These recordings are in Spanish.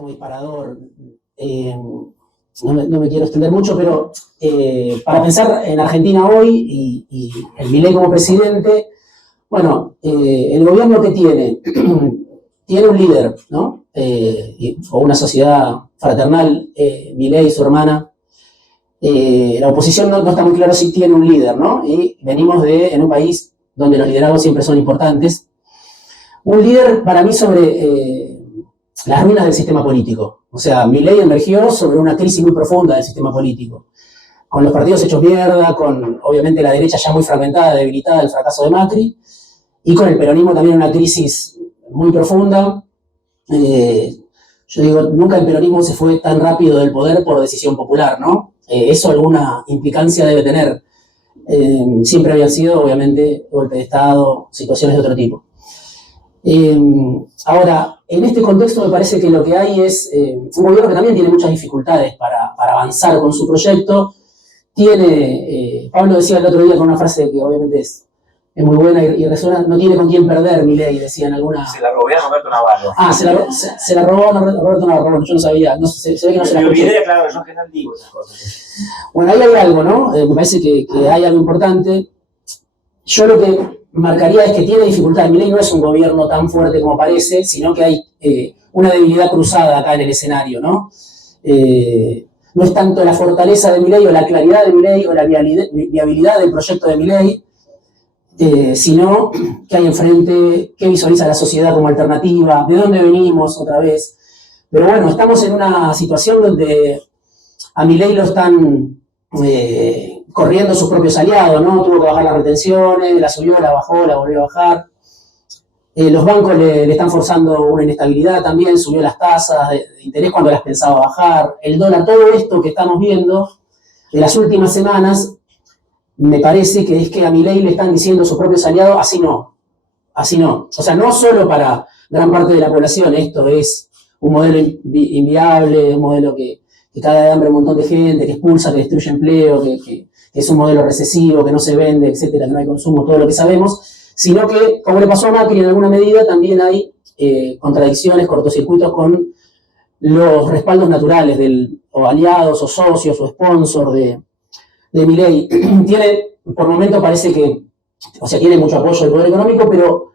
como disparador. No me quiero extender mucho, pero para pensar en Argentina hoy y en Milei como presidente, bueno, el gobierno que tiene, tiene un líder, ¿no? O una sociedad fraternal, Milei y su hermana. La oposición no está muy claro si tiene un líder, ¿no? Y venimos en un país donde los liderazgos siempre son importantes. Un líder para mí sobre las ruinas del sistema político. O sea, Milei emergió sobre una crisis muy profunda del sistema político, con los partidos hechos mierda, con obviamente la derecha ya muy fragmentada, debilitada, el fracaso de Macri, y con el peronismo también una crisis muy profunda. Yo digo, nunca el peronismo se fue tan rápido del poder por decisión popular, ¿no? Eso alguna implicancia debe tener. Siempre habían sido, obviamente, golpe de Estado, situaciones de otro tipo. Ahora, en este contexto me parece que lo que hay es un gobierno que también tiene muchas dificultades para avanzar con su proyecto. Pablo decía el otro día con una frase que obviamente es muy buena y resuena, no tiene con quién perder Milei, decía en alguna... Se la robé a Roberto Navarro. Ah, se la robó a Roberto Navarro, yo no sabía, se ve que no se la escuché. Me olvidé, claro, yo que no digo esas cosas. Bueno, ahí hay algo, ¿no? Me parece que hay algo importante. Yo lo que marcaría es que tiene dificultades. Milei no es un gobierno tan fuerte como parece, sino que hay una debilidad cruzada acá en el escenario, ¿no? No es tanto la fortaleza de Milei o la claridad de Milei o la viabilidad del proyecto de Milei, sino que hay enfrente, qué visualiza la sociedad como alternativa, de dónde venimos otra vez. Pero bueno, estamos en una situación donde a Milei lo están corriendo sus propios aliados, ¿no? Tuvo que bajar las retenciones, la subió, la bajó, la volvió a bajar. Los bancos le están forzando una inestabilidad también, subió las tasas de interés cuando las pensaba bajar, el dólar, todo esto que estamos viendo de las últimas semanas, me parece que es que a Milei le están diciendo sus propios aliados, así no. O sea, no solo para gran parte de la población, esto es un modelo inviable, un modelo que cae de hambre a un montón de gente, que expulsa, que destruye empleo, que es un modelo recesivo, que no se vende, etcétera, que no hay consumo, todo lo que sabemos, sino que, como le pasó a Macri en alguna medida, también hay contradicciones, cortocircuitos con los respaldos naturales o aliados, o socios, o sponsors de Milei. Por momento parece que, o sea, tiene mucho apoyo del poder económico, pero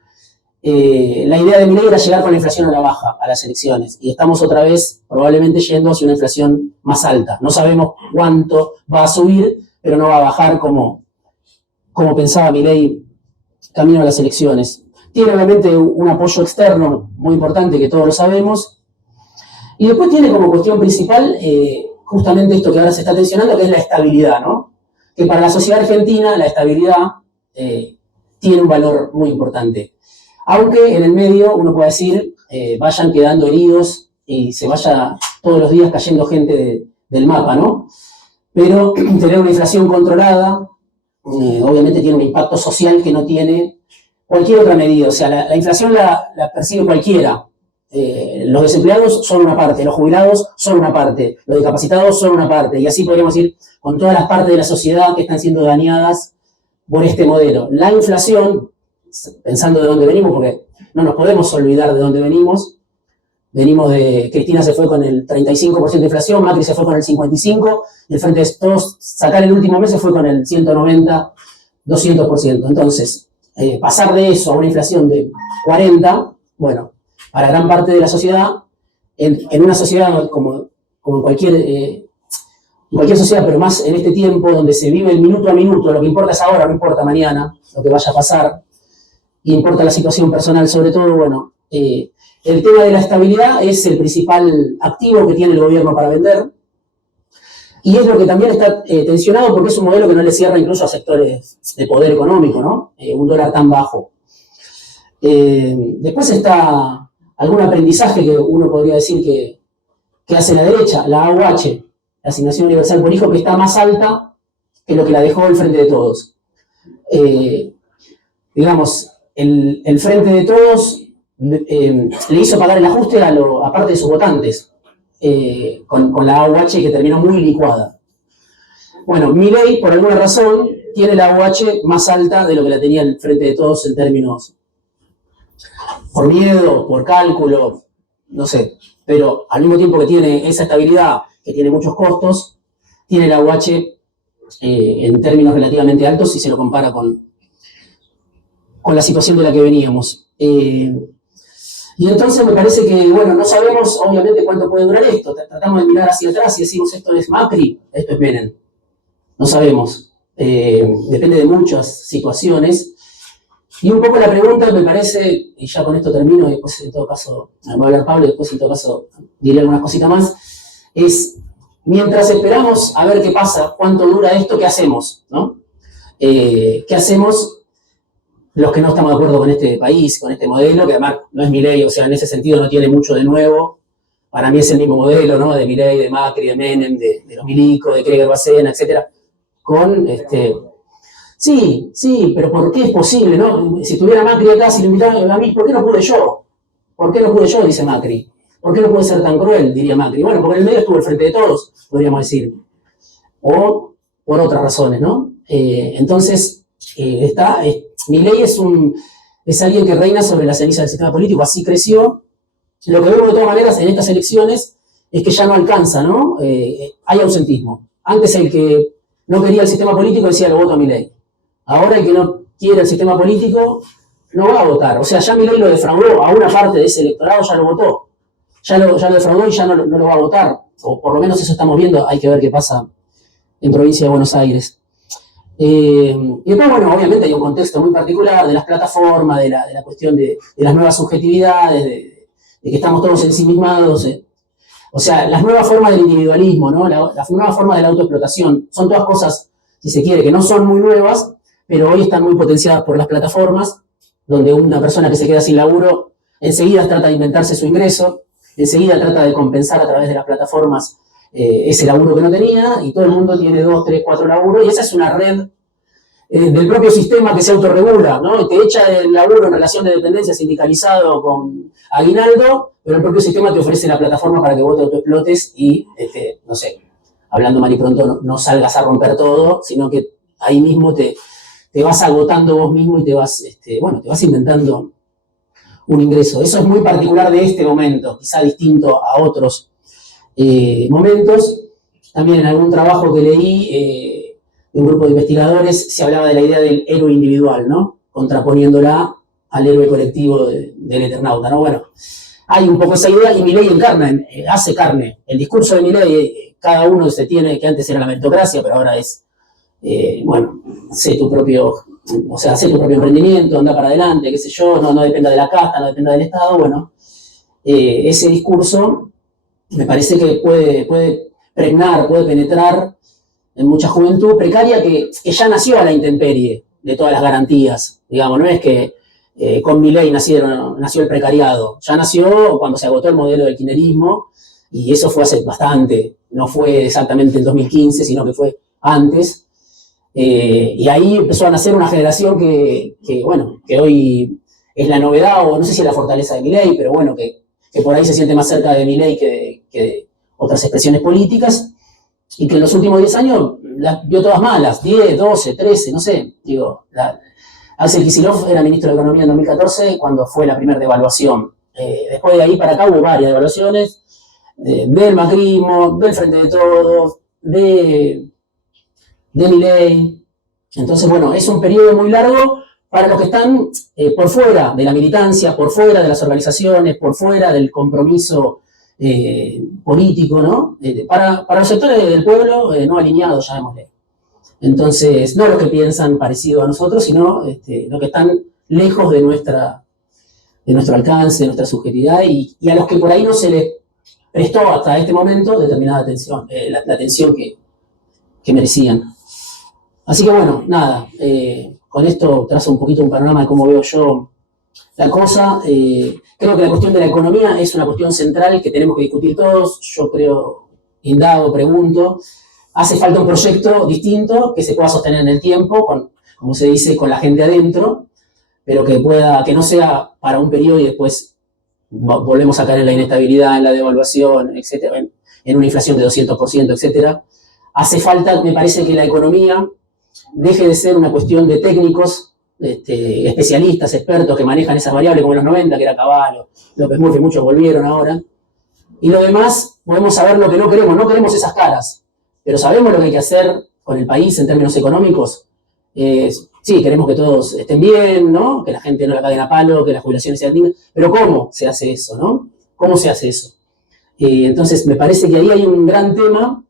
la idea de Milei era llegar con la inflación a la baja a las elecciones, y estamos otra vez probablemente yendo hacia una inflación más alta. No sabemos cuánto va a subir, pero no va a bajar como pensaba Milei camino a las elecciones. Tiene obviamente un apoyo externo muy importante, que todos lo sabemos, y después tiene como cuestión principal justamente esto que ahora se está tensionando, que es la estabilidad, ¿no? Que para la sociedad argentina la estabilidad tiene un valor muy importante. Aunque en el medio, uno puede decir, vayan quedando heridos y se vaya todos los días cayendo gente del mapa, ¿no? Pero tener una inflación controlada, obviamente tiene un impacto social que no tiene cualquier otra medida. O sea, la inflación la percibe cualquiera. Los desempleados son una parte, los jubilados son una parte, los discapacitados son una parte, y así podríamos ir con todas las partes de la sociedad que están siendo dañadas por este modelo. La inflación, pensando de dónde venimos, porque no nos podemos olvidar de dónde venimos de, Cristina se fue con el 35% de inflación, Macri se fue con el 55%, y el Frente de Todos, sacar el último mes se fue con el 190, 200%. Entonces, pasar de eso a una inflación de 40%, bueno, para gran parte de la sociedad, en una sociedad como en cualquier sociedad, pero más en este tiempo donde se vive el minuto a minuto, lo que importa es ahora, no importa mañana, lo que vaya a pasar, y importa la situación personal sobre todo, bueno, el tema de la estabilidad es el principal activo que tiene el gobierno para vender, y es lo que también está tensionado porque es un modelo que no le cierra incluso a sectores de poder económico, ¿no? Un dólar tan bajo. Después está algún aprendizaje que uno podría decir que hace la derecha, la AUH, la Asignación Universal por Hijo, que está más alta que lo que la dejó el Frente de Todos. Digamos, el Frente de Todos le hizo pagar el ajuste a parte de sus votantes, con la AUH que terminó muy licuada. Bueno, Milei, por alguna razón, tiene la AUH más alta de lo que la tenía el Frente de Todos en términos, por miedo, por cálculo, no sé. pero al mismo tiempo que tiene esa estabilidad, que tiene muchos costos, tiene la UH en términos relativamente altos si se lo compara con la situación de la que veníamos. Y entonces me parece que, bueno, no sabemos obviamente cuánto puede durar esto. Tratamos de mirar hacia atrás y decimos esto es Macri, esto es Menem. No sabemos. Depende de muchas situaciones. Y un poco la pregunta me parece, y ya con esto termino, y después en todo caso va a hablar Pablo, y después en todo caso diré algunas cositas más, es mientras esperamos a ver qué pasa, cuánto dura esto, ¿qué hacemos? ¿No? ¿Qué hacemos los que no estamos de acuerdo con este país, con este modelo, que además no es Milei, o sea, en ese sentido no tiene mucho de nuevo? Para mí es el mismo modelo, ¿no? De Milei, de Macri, de Menem, de los milicos, de Krieger Bacena, etcétera, con Sí, pero ¿por qué es posible, no? Si tuviera Macri acá, si lo invitaran a mí, ¿por qué no pude yo? ¿Por qué no pude yo? Dice Macri. ¿Por qué no pude ser tan cruel? Diría Macri. Bueno, porque en el medio estuvo al frente de todos, podríamos decir. O por otras razones, ¿no? Entonces, Milei es alguien que reina sobre la ceniza del sistema político, así creció. Lo que vemos de todas maneras en estas elecciones es que ya no alcanza, ¿no? Hay ausentismo. Antes el que no quería el sistema político decía lo voto a Milei. Ahora el que no quiere el sistema político no va a votar. O sea, ya Milei lo defraudó, a una parte de ese electorado ya lo votó. Ya lo defraudó y ya no lo va a votar. O por lo menos eso estamos viendo, hay que ver qué pasa en provincia de Buenos Aires. Y después, bueno, obviamente hay un contexto muy particular de las plataformas, de la cuestión de las nuevas subjetividades, de que estamos todos ensimismados. O sea, las nuevas formas del individualismo, ¿no? Las nuevas formas de la autoexplotación, son todas cosas, si se quiere, que no son muy nuevas, pero hoy están muy potenciadas por las plataformas, donde una persona que se queda sin laburo enseguida trata de inventarse su ingreso, enseguida trata de compensar a través de las plataformas ese laburo que no tenía, y todo el mundo tiene 2, 3, 4 laburos, y esa es una red del propio sistema que se autorregula, ¿no? Y te echa del laburo en relación de dependencia sindicalizado con aguinaldo, pero el propio sistema te ofrece la plataforma para que vos te autoexplotes y, no sé, hablando mal y pronto, no salgas a romper todo, sino que ahí mismo te vas agotando vos mismo y te vas inventando un ingreso. Eso es muy particular de este momento, quizá distinto a otros momentos. También en algún trabajo que leí de un grupo de investigadores se hablaba de la idea del héroe individual, ¿no? Contraponiéndola al héroe colectivo del Eternauta, ¿no? Bueno, hay un poco esa idea y Milei hace carne. El discurso de Milei, cada uno se tiene, que antes era la meritocracia, pero ahora es, sé tu propio emprendimiento, anda para adelante, qué sé yo, no dependa de la casta, no dependa del Estado. Bueno, ese discurso me parece que puede pregnar, puede penetrar en mucha juventud precaria que ya nació a la intemperie de todas las garantías. Digamos, no es que con Milei nació el precariado, ya nació cuando se agotó el modelo del kirchnerismo, y eso fue hace bastante, no fue exactamente en 2015, sino que fue antes. Y ahí empezó a nacer una generación que hoy es la novedad, o no sé si es la fortaleza de Milei, pero bueno, que por ahí se siente más cerca de Milei que de otras expresiones políticas, y que en los últimos 10 años las vio todas malas, 10, 12, 13, no sé. Digo, Axel Kicillof era ministro de Economía en 2014 cuando fue la primera devaluación. Después de ahí para acá hubo varias devaluaciones, del macrismo, del Frente de Todos, de Milei. Entonces, bueno, es un periodo muy largo para los que están por fuera de la militancia, por fuera de las organizaciones, por fuera del compromiso político, ¿no? Para los sectores del pueblo no alineados, llamémosle. Entonces, no los que piensan parecido a nosotros, sino los que están lejos de nuestro alcance, de nuestra subjetividad, y a los que por ahí no se les prestó hasta este momento determinada atención, la atención que merecían. Así que bueno, nada, con esto trazo un poquito un panorama de cómo veo yo la cosa. Creo que la cuestión de la economía es una cuestión central que tenemos que discutir todos. Yo creo, indago, pregunto. Hace falta un proyecto distinto que se pueda sostener en el tiempo, como se dice, con la gente adentro, pero que no sea para un periodo y después volvemos a caer en la inestabilidad, en la devaluación, etcétera, en una inflación de 200%, etcétera. Hace falta, me parece, que la economía deje de ser una cuestión de técnicos, especialistas, expertos que manejan esas variables como en los 90, que era Cavallo, López Murphy, muchos volvieron ahora, Y lo demás, podemos saber lo que no queremos. No queremos esas caras, pero sabemos lo que hay que hacer con el país en términos económicos. Sí, queremos que todos estén bien, ¿no? Que la gente no la caguen a palo, que las jubilaciones sean dignas. Pero ¿cómo se hace eso, no? ¿Cómo se hace eso? Entonces, me parece que ahí hay un gran tema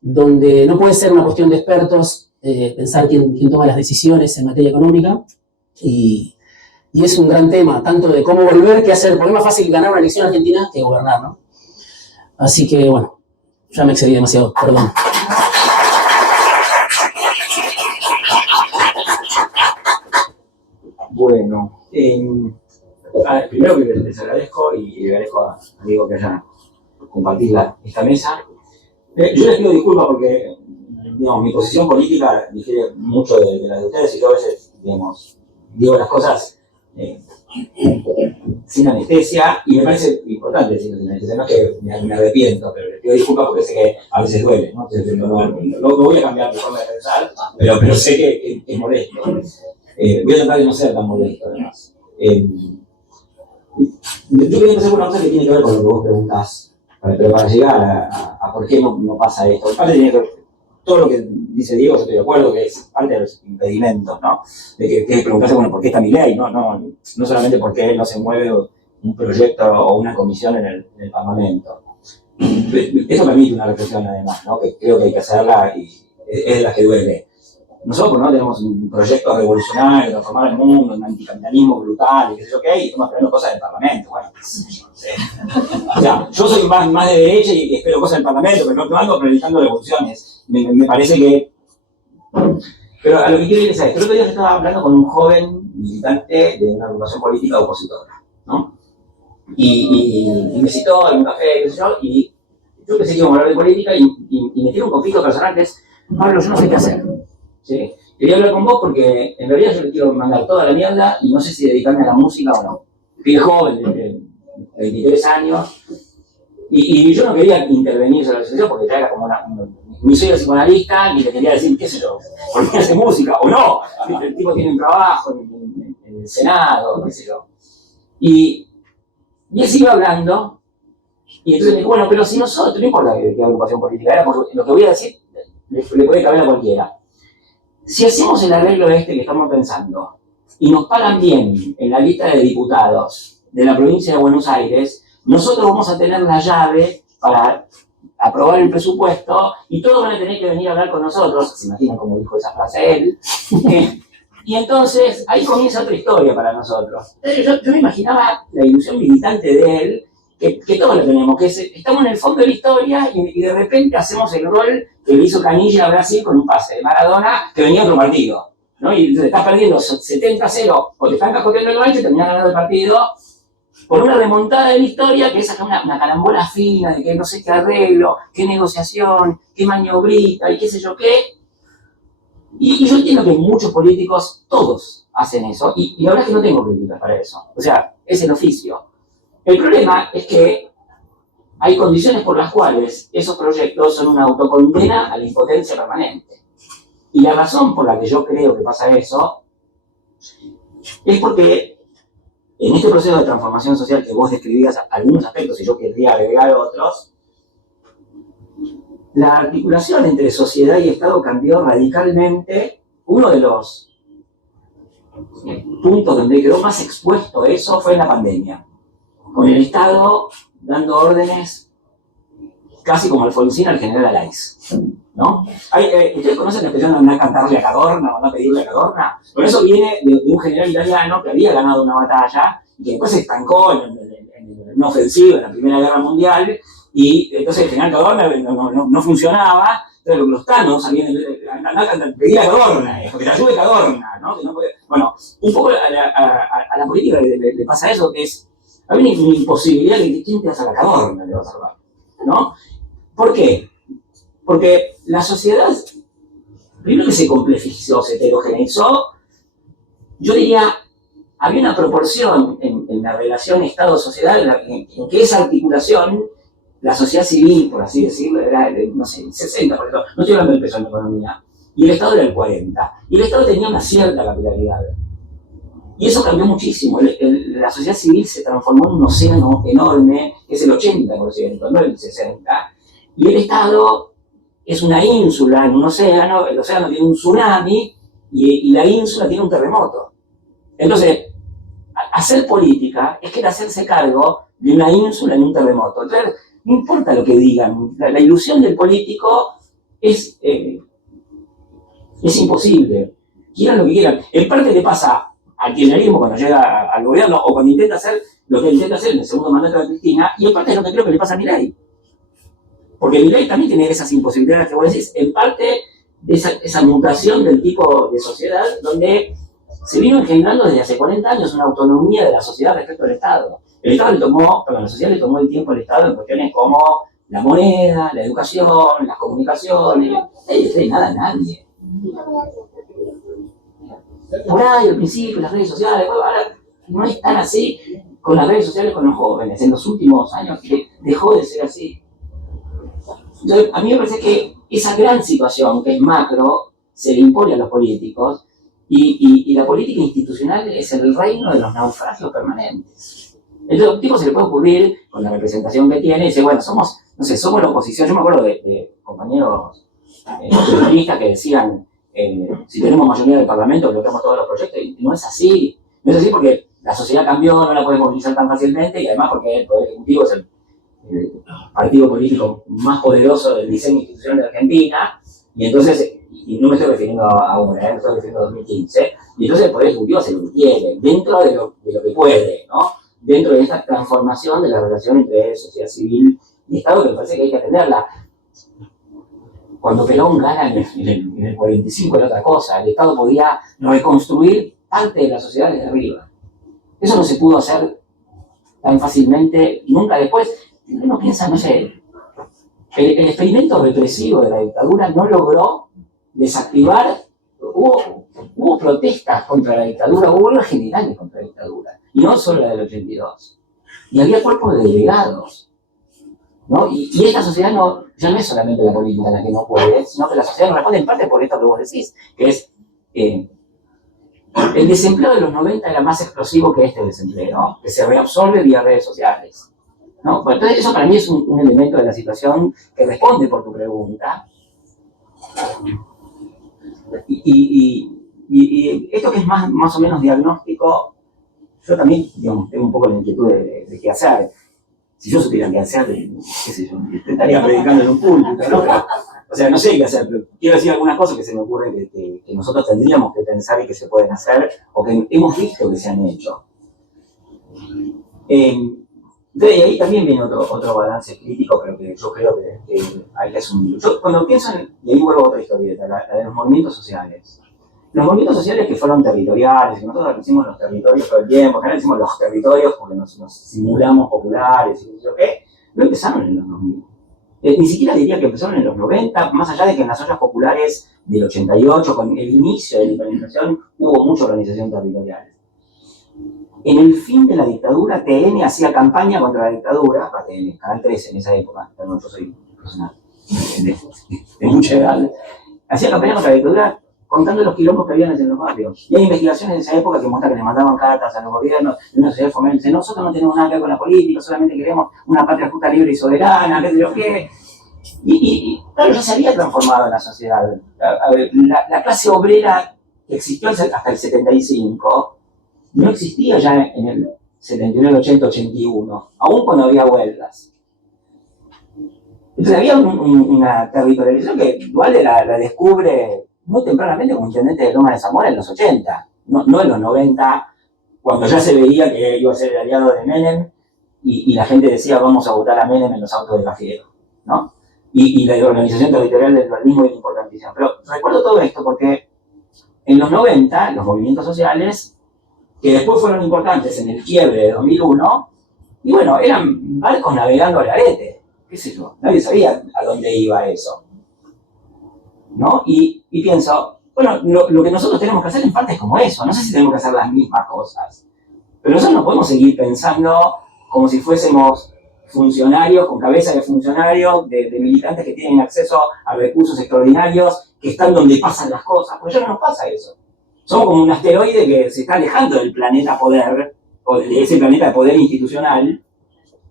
donde no puede ser una cuestión de expertos pensar quién toma las decisiones en materia económica. Y es un gran tema, tanto de cómo volver, qué hacer. Porque es más fácil ganar una elección argentina que gobernar, ¿no? Así que, bueno, ya me excedí demasiado, perdón. Bueno, primero que les agradezco y le agradezco a Diego que haya compartido esta mesa. Yo les pido disculpas porque, digamos, mi posición política difiere mucho de la de ustedes y yo a veces, digamos, digo las cosas sin anestesia y me parece importante decirlo sin anestesia. No es que me arrepiento, pero les pido disculpas porque sé que a veces duele, ¿no? Entonces, no voy a cambiar mi forma de pensar, pero sé que es molesto. Voy a tratar de no ser tan molesto, además. Yo quería empezar con una cosa que tiene que ver con lo que vos preguntás, pero para llegar a por qué no pasa esto. En parte tiene que ver, todo lo que dice Diego, yo estoy de acuerdo, que es parte de los impedimentos, ¿no? De que preguntarse, bueno, ¿por qué está mi ley? No solamente porque no se mueve un proyecto o una comisión en el Parlamento. Eso permite una reflexión, además, ¿no? Que creo que hay que hacerla y es de las que duele. Nosotros, ¿no? Tenemos un proyecto revolucionario, transformar el mundo, un anticapitalismo brutal, y qué sé yo qué, y estamos esperando cosas del Parlamento. Bueno, no sé. O sea, yo soy más de derecha y espero cosas del Parlamento, pero no ando predicando revoluciones. Me parece que... Pero a lo que quiero ir es a esto. El otro día yo estaba hablando con un joven militante de una agrupación política opositora, ¿no? Y me citó en un café, qué sé yo, y yo pensé que íbamos a hablar de política y me tiene un conflicto personal que es, Pablo, yo no sé qué hacer. ¿Sí? Quería hablar con vos porque en realidad yo le quiero mandar toda la mierda y no sé si dedicarme a la música o no. Fui joven, de 23 años, y yo no quería intervenir sobre la situación porque ya era como ni soy el psicoanalista, ni le quería decir, qué sé yo, por qué hace música, o no. El tipo tiene un trabajo en el Senado, qué sé yo. Y él se iba hablando, y entonces me dijo, bueno, pero si nosotros, no importa qué agrupación política era, porque lo que voy a decir le puede caber a cualquiera. Si hacemos el arreglo que estamos pensando y nos pagan bien en la lista de diputados de la provincia de Buenos Aires, nosotros vamos a tener la llave para aprobar el presupuesto y todos van a tener que venir a hablar con nosotros. ¿Se imaginan cómo dijo esa frase él? Y entonces ahí comienza otra historia para nosotros. Yo me imaginaba la ilusión militante de él, que todos lo tenemos, que estamos en el fondo de la historia y de repente hacemos el rol que le hizo Canilla a Brasil con un pase de Maradona que venía otro partido, ¿no? Y te estás perdiendo 70-0 o te están cascoteando el gancho y terminás ganando el partido por una remontada de la historia que es una carambola fina de que no sé qué arreglo, qué negociación, qué maniobrita y qué sé yo qué. Y yo entiendo que muchos políticos, todos hacen eso, y la verdad es que no tengo críticas para eso. O sea, es el oficio. El problema es que hay condiciones por las cuales esos proyectos son una autocondena a la impotencia permanente. Y la razón por la que yo creo que pasa eso es porque en este proceso de transformación social que vos describías algunos aspectos y yo querría agregar otros, la articulación entre sociedad y Estado cambió radicalmente. Uno de los puntos donde quedó más expuesto eso fue en la pandemia, con el Estado dando órdenes casi como Alfonsín al general Alaiz, ¿no? ¿Ustedes conocen la expresión de andar a cantarle a Cadorna o andar a pedirle a Cadorna? Bueno, eso viene de un general italiano que había ganado una batalla y que después se estancó en una ofensiva en la Primera Guerra Mundial y entonces el general Cadorna no funcionaba. Entonces los tanos salían a pedir a Cadorna, porque te ayude Cadorna, ¿no? Bueno, un poco a la política le pasa eso, que es, hay una imposibilidad de que quién te vas a la Cadorna, le vas a salvar, ¿no? ¿Por qué? Porque la sociedad, primero que se complejizó, se heterogeneizó, yo diría, había una proporción en la relación Estado-sociedad en que esa articulación, la sociedad civil, por así decirlo, era, no sé, el 60%, no estoy hablando del peso en la economía, y el Estado era el 40%, y el Estado tenía una cierta capilaridad. Y eso cambió muchísimo. La sociedad civil se transformó en un océano enorme, que es el 80%, no el 60%. Y el Estado es una ínsula en un océano, el océano tiene un tsunami y la ínsula tiene un terremoto. Entonces, hacer política es que era hacerse cargo de una ínsula en un terremoto. Entonces, no importa lo que digan, la ilusión del político es imposible. Quieran lo que quieran. En parte le pasa al kirchnerismo cuando llega al gobierno o cuando intenta hacer lo que intenta hacer en el segundo mandato de Cristina, y en parte es lo que creo que le pasa a Milei. Porque Milei también tiene esas imposibilidades que vos decís, en parte de esa mutación del tipo de sociedad donde se vino engendrando desde hace 40 años una autonomía de la sociedad respecto al Estado. La sociedad le tomó el tiempo al Estado en cuestiones como la moneda, la educación, las comunicaciones. No le cree nada a nadie. Por ahí, al principio, las redes sociales, ahora no es tan así con las redes sociales con los jóvenes. En los últimos años que dejó de ser así. Entonces, a mí me parece que esa gran situación que es macro se le impone a los políticos y la política institucional es el reino de los naufragios permanentes. Entonces, a un tipo se le puede ocurrir, con la representación que tiene, y dice, bueno, somos la oposición. Yo me acuerdo de compañeros periodistas que decían, si tenemos mayoría del Parlamento, bloqueamos todos los proyectos, y no es así. No es así porque la sociedad cambió, no la podemos movilizar tan fácilmente, y además porque el Poder Ejecutivo es el partido político más poderoso del diseño institucional de Argentina, y entonces, y no me estoy refiriendo a ahora, me estoy refiriendo a 2015, y entonces el Poder Ejecutivo hace lo que quiere, dentro de lo que puede, ¿no? Dentro de esta transformación de la relación entre sociedad civil y Estado, que me parece que hay que atenderla. Cuando Perón gana en el 45 era otra cosa, el Estado podía reconstruir parte de la sociedad desde arriba. Eso no se pudo hacer tan fácilmente nunca después. Uno piensa, no sé, el experimento represivo de la dictadura no logró desactivar, hubo protestas contra la dictadura, hubo huelgas generales contra la dictadura, y no solo la del 82. Y había cuerpos de delegados, ¿no? Y esta sociedad ya no es solamente la política la que no puede, sino que la sociedad no responde en parte por esto que vos decís, que es el desempleo de los 90 era más explosivo que este desempleo, ¿no? Que se reabsorbe vía redes sociales. ¿No? Bueno, entonces eso para mí es un elemento de la situación que responde por tu pregunta. Y esto que es más o menos diagnóstico, yo también, digamos, tengo un poco la inquietud de qué hacer. Si yo supiera qué hacer, qué sé yo, estaría predicando en un púlpito, ¿no? O sea, no sé qué hacer, pero quiero decir algunas cosas que se me ocurren que nosotros tendríamos que pensar y que se pueden hacer, o que hemos visto que se han hecho. Entonces, ahí también viene otro balance crítico, pero que yo creo que hay que asumirlo. Yo cuando pienso y ahí vuelvo a otra historieta, la de los movimientos sociales. Los movimientos sociales que fueron territoriales, que nosotros hicimos los territorios todo el tiempo, que ahora decimos los territorios porque nos simulamos populares y eso, no empezaron en los 2000. Ni siquiera diría que empezaron en los 90, más allá de que en las ollas populares del 88, con el inicio de la implementación, hubo mucha organización territorial. En el fin de la dictadura, TN hacía campaña contra la dictadura, TN, Canal 13 en esa época, no, yo soy profesional de mucha edad, hacía campaña contra la dictadura contando los quilombos que habían en los barrios. Y hay investigaciones de esa época que muestran que le mandaban cartas a los gobiernos de una sociedad fomental, dicen, nosotros no tenemos nada que ver con la política, solamente queremos una patria justa, libre y soberana, qué sé yo qué. Y claro, ya se había transformado en la sociedad. La clase obrera que existió hasta el 75, no existía ya en el 79, 80, 81, aún cuando había huelgas. Entonces había una territorialización que Duhalde la descubre muy tempranamente como intendente de Lomas de Zamora en los 80, no en los 90, cuando ya se veía que iba a ser el aliado de Menem y la gente decía vamos a votar a Menem en los autos de Cafiero, ¿no? Y la organización territorial del dualismo es importantísima. Pero recuerdo todo esto porque en los 90 los movimientos sociales, que después fueron importantes en el quiebre de 2001, y bueno, eran barcos navegando al arete, qué sé yo, nadie sabía a dónde iba eso, ¿no? Y pienso, bueno, lo que nosotros tenemos que hacer en parte es como eso, no sé si tenemos que hacer las mismas cosas, pero nosotros no podemos seguir pensando como si fuésemos funcionarios, con cabeza de funcionarios, de militantes que tienen acceso a recursos extraordinarios, que están donde pasan las cosas, porque ya no nos pasa eso. somos como un asteroide que se está alejando del planeta poder, o de ese planeta de poder institucional,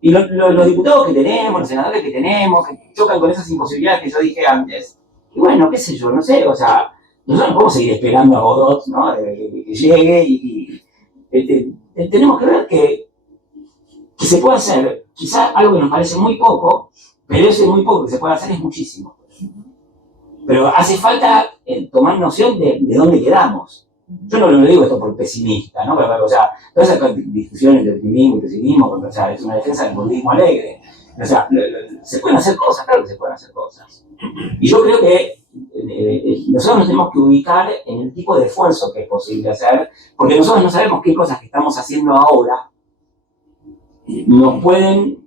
y los diputados que tenemos, los senadores que tenemos, que chocan con esas imposibilidades que yo dije antes, y bueno, qué sé yo, no sé, o sea, nosotros no podemos seguir esperando a Godot, ¿no? Que llegue tenemos que ver que se puede hacer, quizá algo que nos parece muy poco, pero ese muy poco que se puede hacer es muchísimo. Pero hace falta tomar noción de dónde quedamos. Yo no lo digo esto por pesimista, ¿no? Pero, o sea, todas esas discusiones de optimismo y pesimismo, o sea, es una defensa del populismo alegre. O sea, se pueden hacer cosas, claro que se pueden hacer cosas. Y yo creo que nosotros nos tenemos que ubicar en el tipo de esfuerzo que es posible hacer, porque nosotros no sabemos qué cosas que estamos haciendo ahora nos pueden,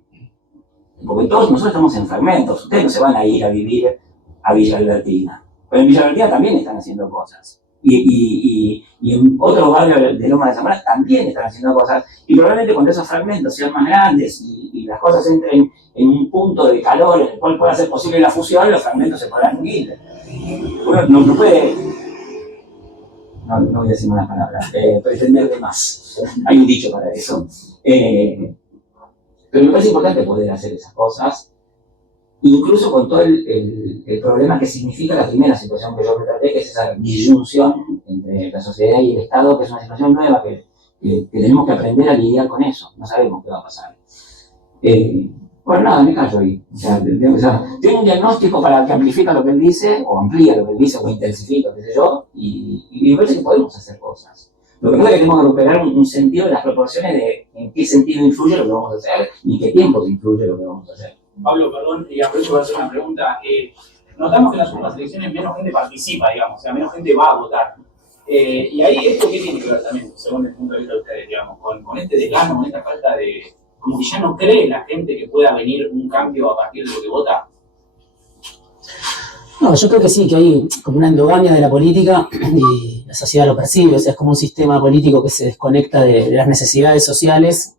porque todos nosotros estamos en fragmentos, ustedes no se van a ir a vivir a Villa Albertina, pero en Villa Albertina también están haciendo cosas, y en otros barrios de Loma de Zamora también están haciendo cosas, y probablemente cuando esos fragmentos sean más grandes y las cosas entren en un punto de calor en el cual pueda ser posible la fusión, los fragmentos se podrán unir. Uno no puede, no voy a decir malas palabras, pretender de más. Hay un dicho para eso. Pero me parece importante poder hacer esas cosas, incluso con todo el problema que significa la primera situación que yo retraté, que es esa disyunción entre la sociedad y el Estado, que es una situación nueva que tenemos que aprender a lidiar con eso. No sabemos qué va a pasar. Bueno, nada, me callo ahí. O sea, tengo un diagnóstico para que amplifica lo que él dice, o amplía lo que él dice, o intensifica, qué sé yo, y me parece que podemos hacer cosas. Lo que pasa es que tenemos que recuperar un sentido de las proporciones de en qué sentido influye lo que vamos a hacer y en qué tiempo influye lo que vamos a hacer. Pablo, perdón, y aprovecho para hacer una pregunta. Notamos que en las últimas elecciones menos gente participa, digamos, o sea, menos gente va a votar. Y ahí esto qué tiene que ver también, según el punto de vista de ustedes, digamos, con este desgano, con esta falta de, como que ya no cree la gente que pueda venir un cambio a partir de lo que vota. No, yo creo que sí, que hay como una endogamia de la política y la sociedad lo percibe, o sea, es como un sistema político que se desconecta de las necesidades sociales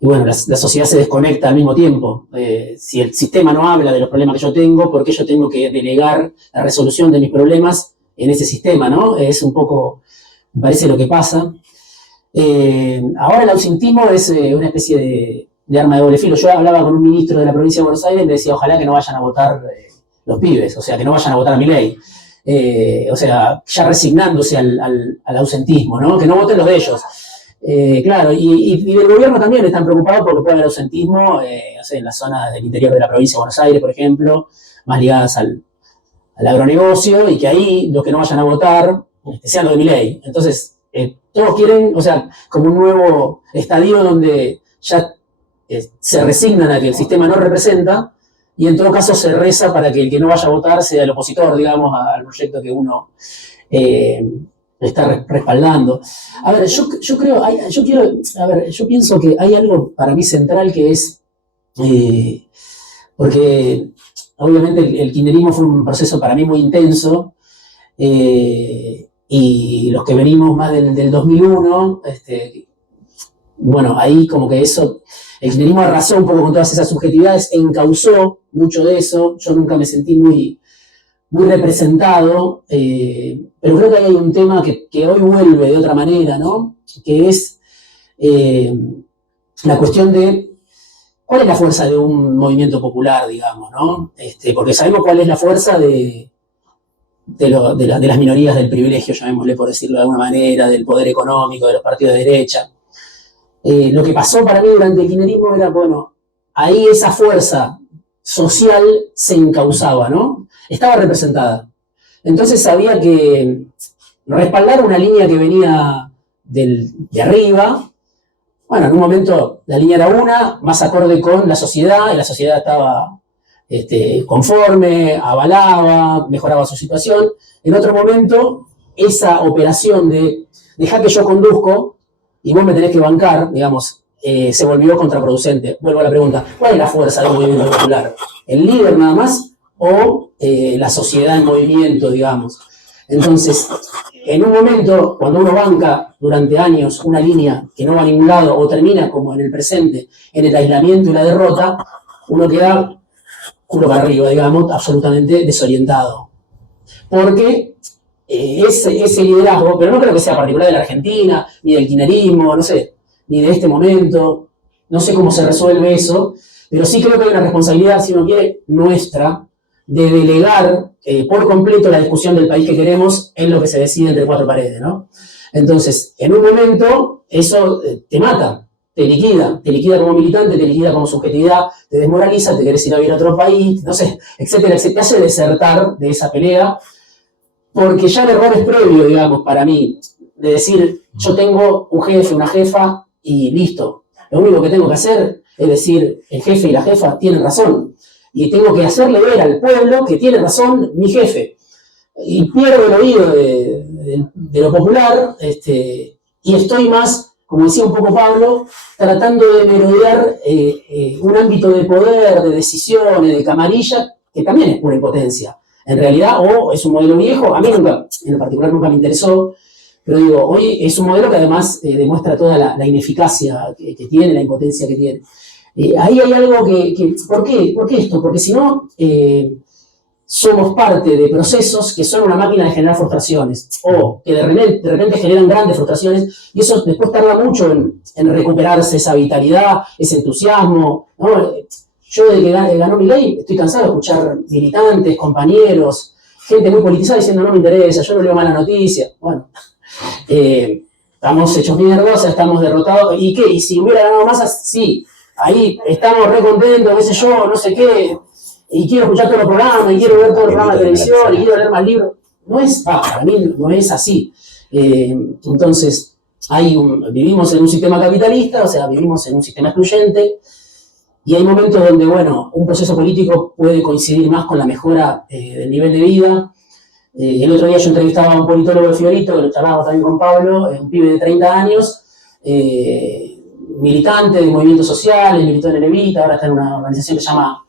y bueno, la sociedad se desconecta al mismo tiempo. Si el sistema no habla de los problemas que yo tengo, ¿por qué yo tengo que delegar la resolución de mis problemas en ese sistema, no? Es un poco, me parece lo que pasa. Ahora el ausentismo es una especie de arma de doble filo. Yo hablaba con un ministro de la provincia de Buenos Aires y me decía, ojalá que no vayan a votar los pibes, o sea, que no vayan a votar a Milei. O sea, ya resignándose al ausentismo, ¿no? Que no voten los de ellos. Claro, y del gobierno también están preocupados porque puede haber ausentismo, no sé, en las zonas del interior de la provincia de Buenos Aires, por ejemplo, más ligadas al agronegocio, y que ahí los que no vayan a votar sean los de Milei. Entonces, todos quieren, o sea, como un nuevo estadio donde ya se resignan a que el sistema no representa, y en todo caso se reza para que el que no vaya a votar sea el opositor, digamos, al proyecto que uno está respaldando. A ver, yo pienso que hay algo para mí central que es, porque obviamente el kirchnerismo fue un proceso para mí muy intenso, y los que venimos más del 2001, bueno, ahí como que eso, el kirchnerismo arrasó un poco con todas esas subjetividades, encauzó mucho de eso. Yo nunca me sentí muy representado, pero creo que hay un tema que hoy vuelve de otra manera, ¿no? Que es la cuestión de cuál es la fuerza de un movimiento popular, digamos, ¿no? Porque sabemos cuál es la fuerza de las minorías del privilegio, llamémosle por decirlo de alguna manera, del poder económico, de los partidos de derecha. Lo que pasó para mí durante el kirchnerismo era, bueno, ahí esa fuerza social se encauzaba, ¿no? Estaba representada. Entonces había que respaldar una línea que venía de arriba. Bueno, en un momento la línea era una, más acorde con la sociedad, y la sociedad estaba conforme, avalaba, mejoraba su situación. En otro momento, esa operación de dejar que yo conduzco y vos me tenés que bancar, digamos, se volvió contraproducente. Vuelvo a la pregunta, ¿cuál es la fuerza del movimiento popular? ¿El líder nada más o la sociedad en movimiento, digamos? Entonces, en un momento, cuando uno banca durante años una línea que no va a ningún lado o termina, como en el presente, en el aislamiento y la derrota, uno queda culo para arriba, digamos, absolutamente desorientado. Porque ese liderazgo, pero no creo que sea particular de la Argentina, ni del kirchnerismo, no sé, ni de este momento, no sé cómo se resuelve eso, pero sí creo que hay una responsabilidad, si uno quiere, nuestra, de delegar por completo la discusión del país que queremos en lo que se decide entre cuatro paredes, ¿no? Entonces, en un momento, eso te mata, te liquida como militante, te liquida como subjetividad, te desmoraliza, te querés ir a vivir a otro país, no sé, etcétera, etcétera, te hace desertar de esa pelea, porque ya el error es previo, digamos, para mí, de decir, yo tengo un jefe, una jefa, y listo. Lo único que tengo que hacer es decir, el jefe y la jefa tienen razón. Y tengo que hacerle ver al pueblo que tiene razón mi jefe. Y pierdo el oído de lo popular, y estoy más, como decía un poco Pablo, tratando de merodear un ámbito de poder, de decisiones, de camarilla, que también es pura impotencia. En realidad, o es un modelo viejo, a mí nunca, en lo particular nunca me interesó, pero digo, hoy es un modelo que además demuestra toda la ineficacia que tiene, la impotencia que tiene. Ahí hay algo ¿por qué? ¿Por qué esto? Porque si no, somos parte de procesos que son una máquina de generar frustraciones, o que de repente generan grandes frustraciones, y eso después tarda mucho en recuperarse esa vitalidad, ese entusiasmo, ¿no? Yo desde que ganó Milei estoy cansado de escuchar militantes, compañeros, gente muy politizada diciendo no me interesa, yo no leo mala noticia. Bueno, estamos hechos mierda, o sea, estamos derrotados. ¿Y qué? ¿Y si hubiera ganado Massa? Sí, ahí estamos re contentos, qué sé yo, no sé qué, y quiero escuchar todos los programas, y quiero ver todos los programas de televisión, y quiero leer más libros. No es, para mí no es así. Entonces, vivimos en un sistema capitalista, o sea, vivimos en un sistema excluyente, y hay momentos donde, bueno, un proceso político puede coincidir más con la mejora del nivel de vida. El otro día yo entrevistaba a un politólogo de Fiorito, que lo charlábamos también con Pablo, un pibe de 30 años, militante de movimientos sociales, militó en el Evita, ahora está en una organización que se llama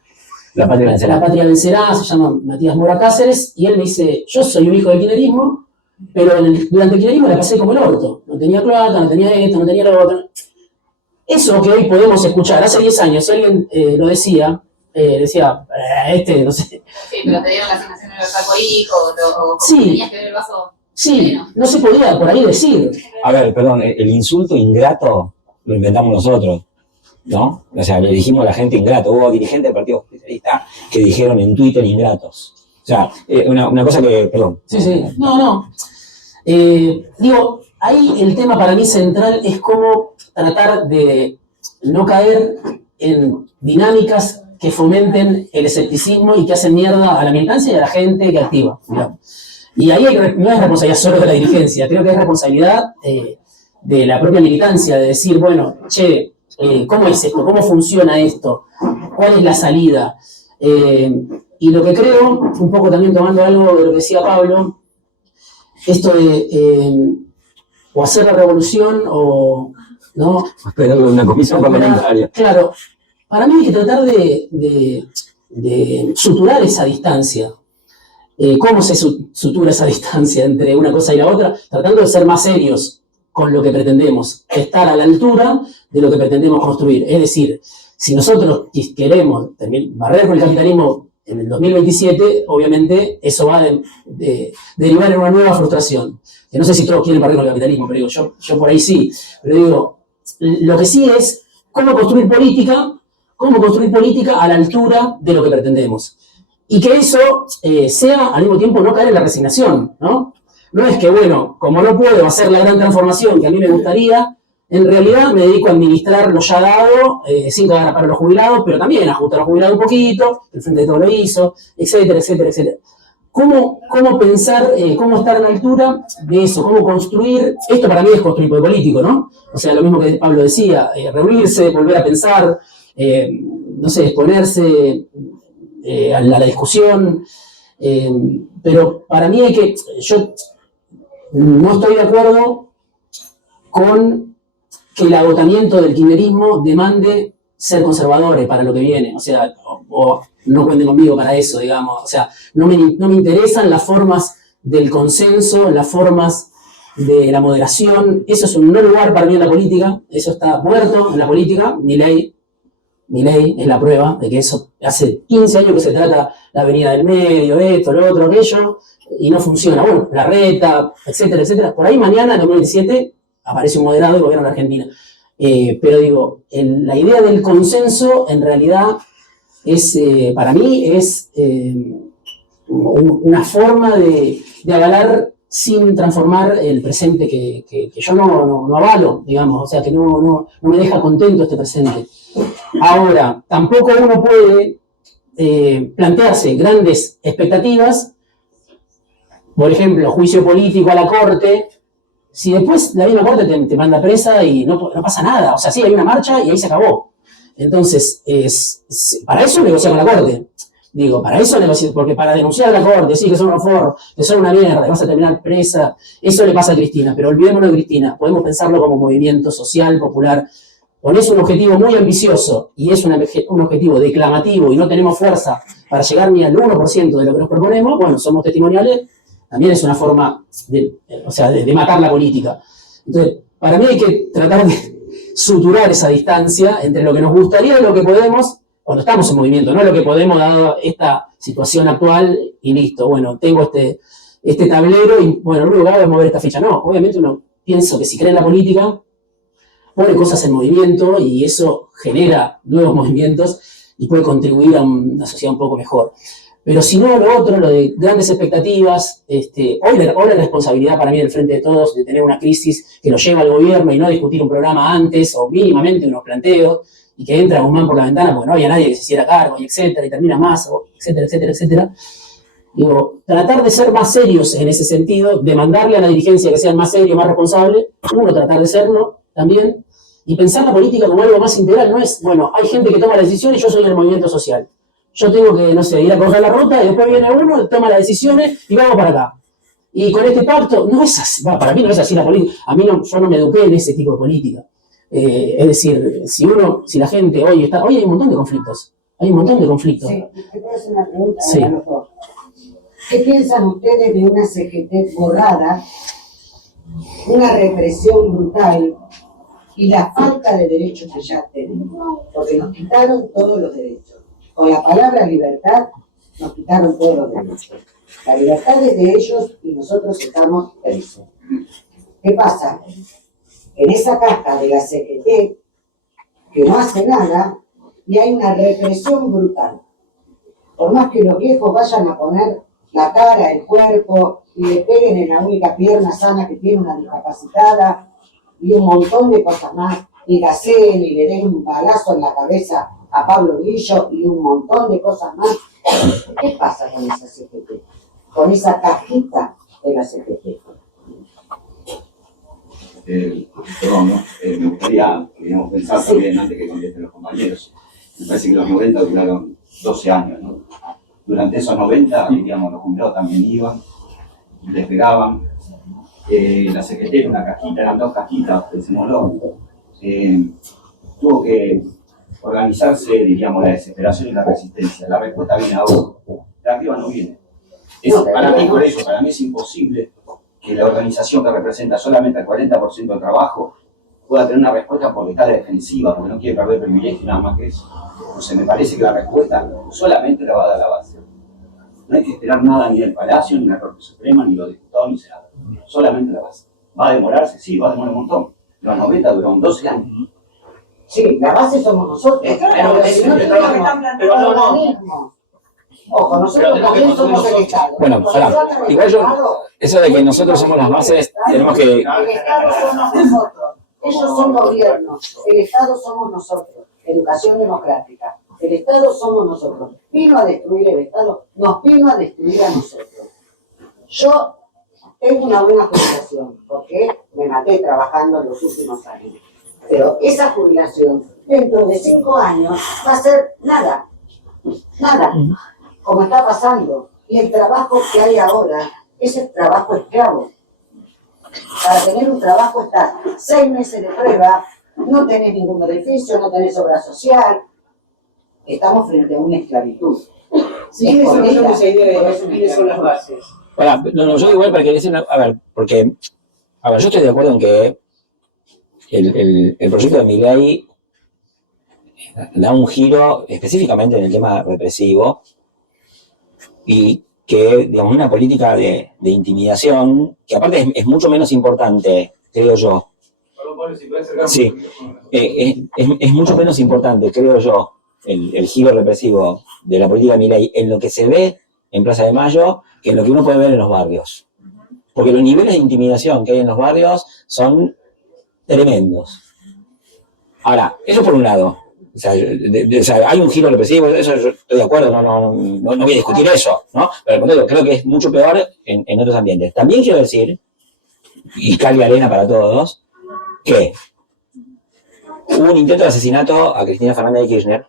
La Patria Vencerá, se llama Matías Mora Cáceres, y él me dice, yo soy un hijo del kirchnerismo, pero durante el kirchnerismo la pasé como el orto. No tenía cloaca, no tenía esto, no tenía lo otro. Eso que hoy podemos escuchar, hace 10 años, si alguien lo decía, no sé. Sí, pero te dieron la asignación universal por hijo, o sí, tenías que ver el vaso. Sí, no se podía por ahí decir. A ver, perdón, el insulto ingrato lo inventamos nosotros, ¿no? O sea, le dijimos a la gente ingrato. Hubo dirigentes del Partido Justicialista que dijeron en Twitter ingratos. O sea, una cosa que, perdón. Sí. No. Digo, ahí el tema para mí central es cómo tratar de no caer en dinámicas que fomenten el escepticismo y que hacen mierda a la militancia y a la gente que activa, digamos. Y ahí no es responsabilidad solo de la dirigencia, creo que es responsabilidad de la propia militancia, de decir, bueno, che, ¿cómo es esto? ¿Cómo funciona esto? ¿Cuál es la salida? Y lo que creo, un poco también tomando algo de lo que decía Pablo, esto de o hacer la revolución o no. Esperar una comisión parlamentaria. Claro, para mí hay que tratar de suturar esa distancia. ¿Cómo se sutura esa distancia entre una cosa y la otra? Tratando de ser más serios con lo que pretendemos, estar a la altura de lo que pretendemos construir. Es decir, si nosotros queremos barrer con el capitalismo en el 2027, obviamente eso va a derivar en una nueva frustración. Que no sé si todos quieren barrer con el capitalismo, pero digo, yo por ahí sí. Pero digo, lo que sí es cómo construir política a la altura de lo que pretendemos. Y que eso sea, al mismo tiempo, no caer en la resignación, ¿no? No es que, bueno, como no puedo hacer la gran transformación que a mí me gustaría, en realidad me dedico a administrar lo ya dado, sin cagar a paro a los jubilados, pero también ajustar a los jubilados un poquito, el Frente de Todo lo hizo, etcétera. ¿Cómo pensar, cómo estar a la altura de eso? ¿Cómo construir? Esto para mí es construir poder político, ¿no? O sea, lo mismo que Pablo decía, reunirse, volver a pensar, no sé, exponerse a la discusión, pero para mí yo no estoy de acuerdo con que el agotamiento del kirchnerismo demande ser conservadores para lo que viene, o sea, o no cuenten conmigo para eso, digamos, o sea, no me interesan las formas del consenso, las formas de la moderación, eso es un no lugar para mí en la política, eso está muerto en la política, Milei Milei es la prueba de que eso hace 15 años que se trata la avenida del medio, esto, lo otro, aquello, y no funciona. Bueno, la reta, etcétera, etcétera. Por ahí mañana, en 2017, aparece un moderado del gobierno de Argentina. Pero digo, la idea del consenso en realidad es, para mí, es una forma de avalar sin transformar el presente que yo no avalo, digamos, o sea, que no me deja contento este presente. Ahora, tampoco uno puede plantearse grandes expectativas, por ejemplo, juicio político a la Corte, si después la misma Corte te manda presa y no pasa nada, o sea, sí, hay una marcha y ahí se acabó. Entonces, para eso negociar con la Corte. Digo, para eso negociar, porque para denunciar a la Corte, sí, que son unos forros, que son una mierda, que vas a terminar presa, eso le pasa a Cristina, pero olvidémonos de Cristina, podemos pensarlo como movimiento social, popular. Ponés un objetivo muy ambicioso y es un objetivo declamativo y no tenemos fuerza para llegar ni al 1% de lo que nos proponemos, bueno, somos testimoniales, también es una forma de matar la política. Entonces, para mí hay que tratar de suturar esa distancia entre lo que nos gustaría y lo que podemos cuando estamos en movimiento, no lo que podemos dado esta situación actual y listo, bueno, tengo este tablero y bueno, lo único que hago es mover esta ficha. No, obviamente uno piensa que si cree en la política, pone cosas en movimiento y eso genera nuevos movimientos y puede contribuir a una sociedad un poco mejor. Pero si no, lo otro, lo de grandes expectativas, hoy la responsabilidad para mí del Frente de Todos de tener una crisis que lo lleva al gobierno y no discutir un programa antes o mínimamente unos planteos y que entra Guzmán por la ventana porque no había nadie que se hiciera cargo y etcétera, y termina más, etcétera, etcétera, etcétera. Digo, tratar de ser más serios en ese sentido, demandarle a la dirigencia que sean más serios, más responsables, uno tratar de serlo también, y pensar la política como algo más integral, no es, bueno, hay gente que toma la decisión y yo soy el movimiento social. Yo tengo que, no sé, ir a coger la ruta y después viene uno, toma las decisiones y vamos para acá. Y con este pacto, no es así, para mí no es así la política. A mí yo no me eduqué en ese tipo de política. Es decir, si la gente hoy hay un montón de conflictos. Hay un montón de conflictos. Sí, te puedo hacer una pregunta Sí. a los dos. ¿Qué piensan ustedes de una CGT borrada, una represión brutal y la falta de derechos que ya tenemos? Porque nos quitaron todos los derechos. Con la palabra libertad nos quitaron todos los derechos. La libertad es de ellos y nosotros estamos presos. ¿Qué pasa? En esa caja de la CGT, que no hace nada, y hay una represión brutal. Por más que los viejos vayan a poner la cara, el cuerpo, y le peguen en la única pierna sana que tiene una discapacitada, y un montón de cosas más, y gaseen y le den un balazo en la cabeza a Pablo Grillo, y un montón de cosas más. ¿Qué pasa con esa CGT? Con esa cajita de la CGT. Perdón, ¿no? Me gustaría, queríamos pensar también antes que contesten los compañeros. Me parece que los 90 duraron 12 años, ¿no? Durante esos 90, digamos, los jubilados también iban, despegaban. La CGT era una cajita, eran dos cajitas, pensémoslo. Tuvo que organizarse, diríamos, la desesperación y la resistencia. La respuesta viene ahora. De arriba no viene. Para mí, por eso, para mí es imposible que la organización que representa solamente el 40% del trabajo pueda tener una respuesta porque está a la defensiva, porque no quiere perder privilegio y nada más que eso. Entonces me parece que la respuesta solamente la va a dar la base. No hay que esperar nada ni del Palacio, ni de la Corte Suprema, ni los diputados, ni senadores. Solamente la base. ¿Va a demorarse? Sí, va a demorar un montón. Los 90 duraron 12 años. Sí, la base somos nosotros. Pero si no tenemos organismos. Ojo, nosotros también somos el Estado. Bueno, igual eso de que nosotros somos las bases, tenemos que... El Estado somos nosotros. Ellos son gobiernos. El Estado somos nosotros. Educación democrática. El Estado somos nosotros. Vino a destruir el Estado, nos vino a destruir a nosotros. Yo tengo una buena jubilación, porque me maté trabajando en los últimos años. Pero esa jubilación, dentro de 5 años, va a ser nada. Nada. Como está pasando. Y el trabajo que hay ahora es el trabajo esclavo. Para tener un trabajo estás 6 meses de prueba, no tenés ningún beneficio, no tenés obra social. Estamos frente a una esclavitud. Sí, esa idea de quiénes son las bases. Yo igual para que decir porque yo estoy de acuerdo en que el proyecto de Milei da un giro específicamente en el tema represivo y que, digamos, una política de intimidación, que aparte es mucho menos importante, creo yo. Sí, es mucho menos importante, creo yo, el giro represivo de la política de Milei en lo que se ve en Plaza de Mayo que en lo que uno puede ver en los barrios. Porque los niveles de intimidación que hay en los barrios son tremendos. Ahora, eso por un lado. O sea, hay un giro represivo, eso yo estoy de acuerdo, no voy a discutir eso, ¿no? Pero creo que es mucho peor en otros ambientes. También quiero decir, y cargue arena para todos, que hubo un intento de asesinato a Cristina Fernández de Kirchner,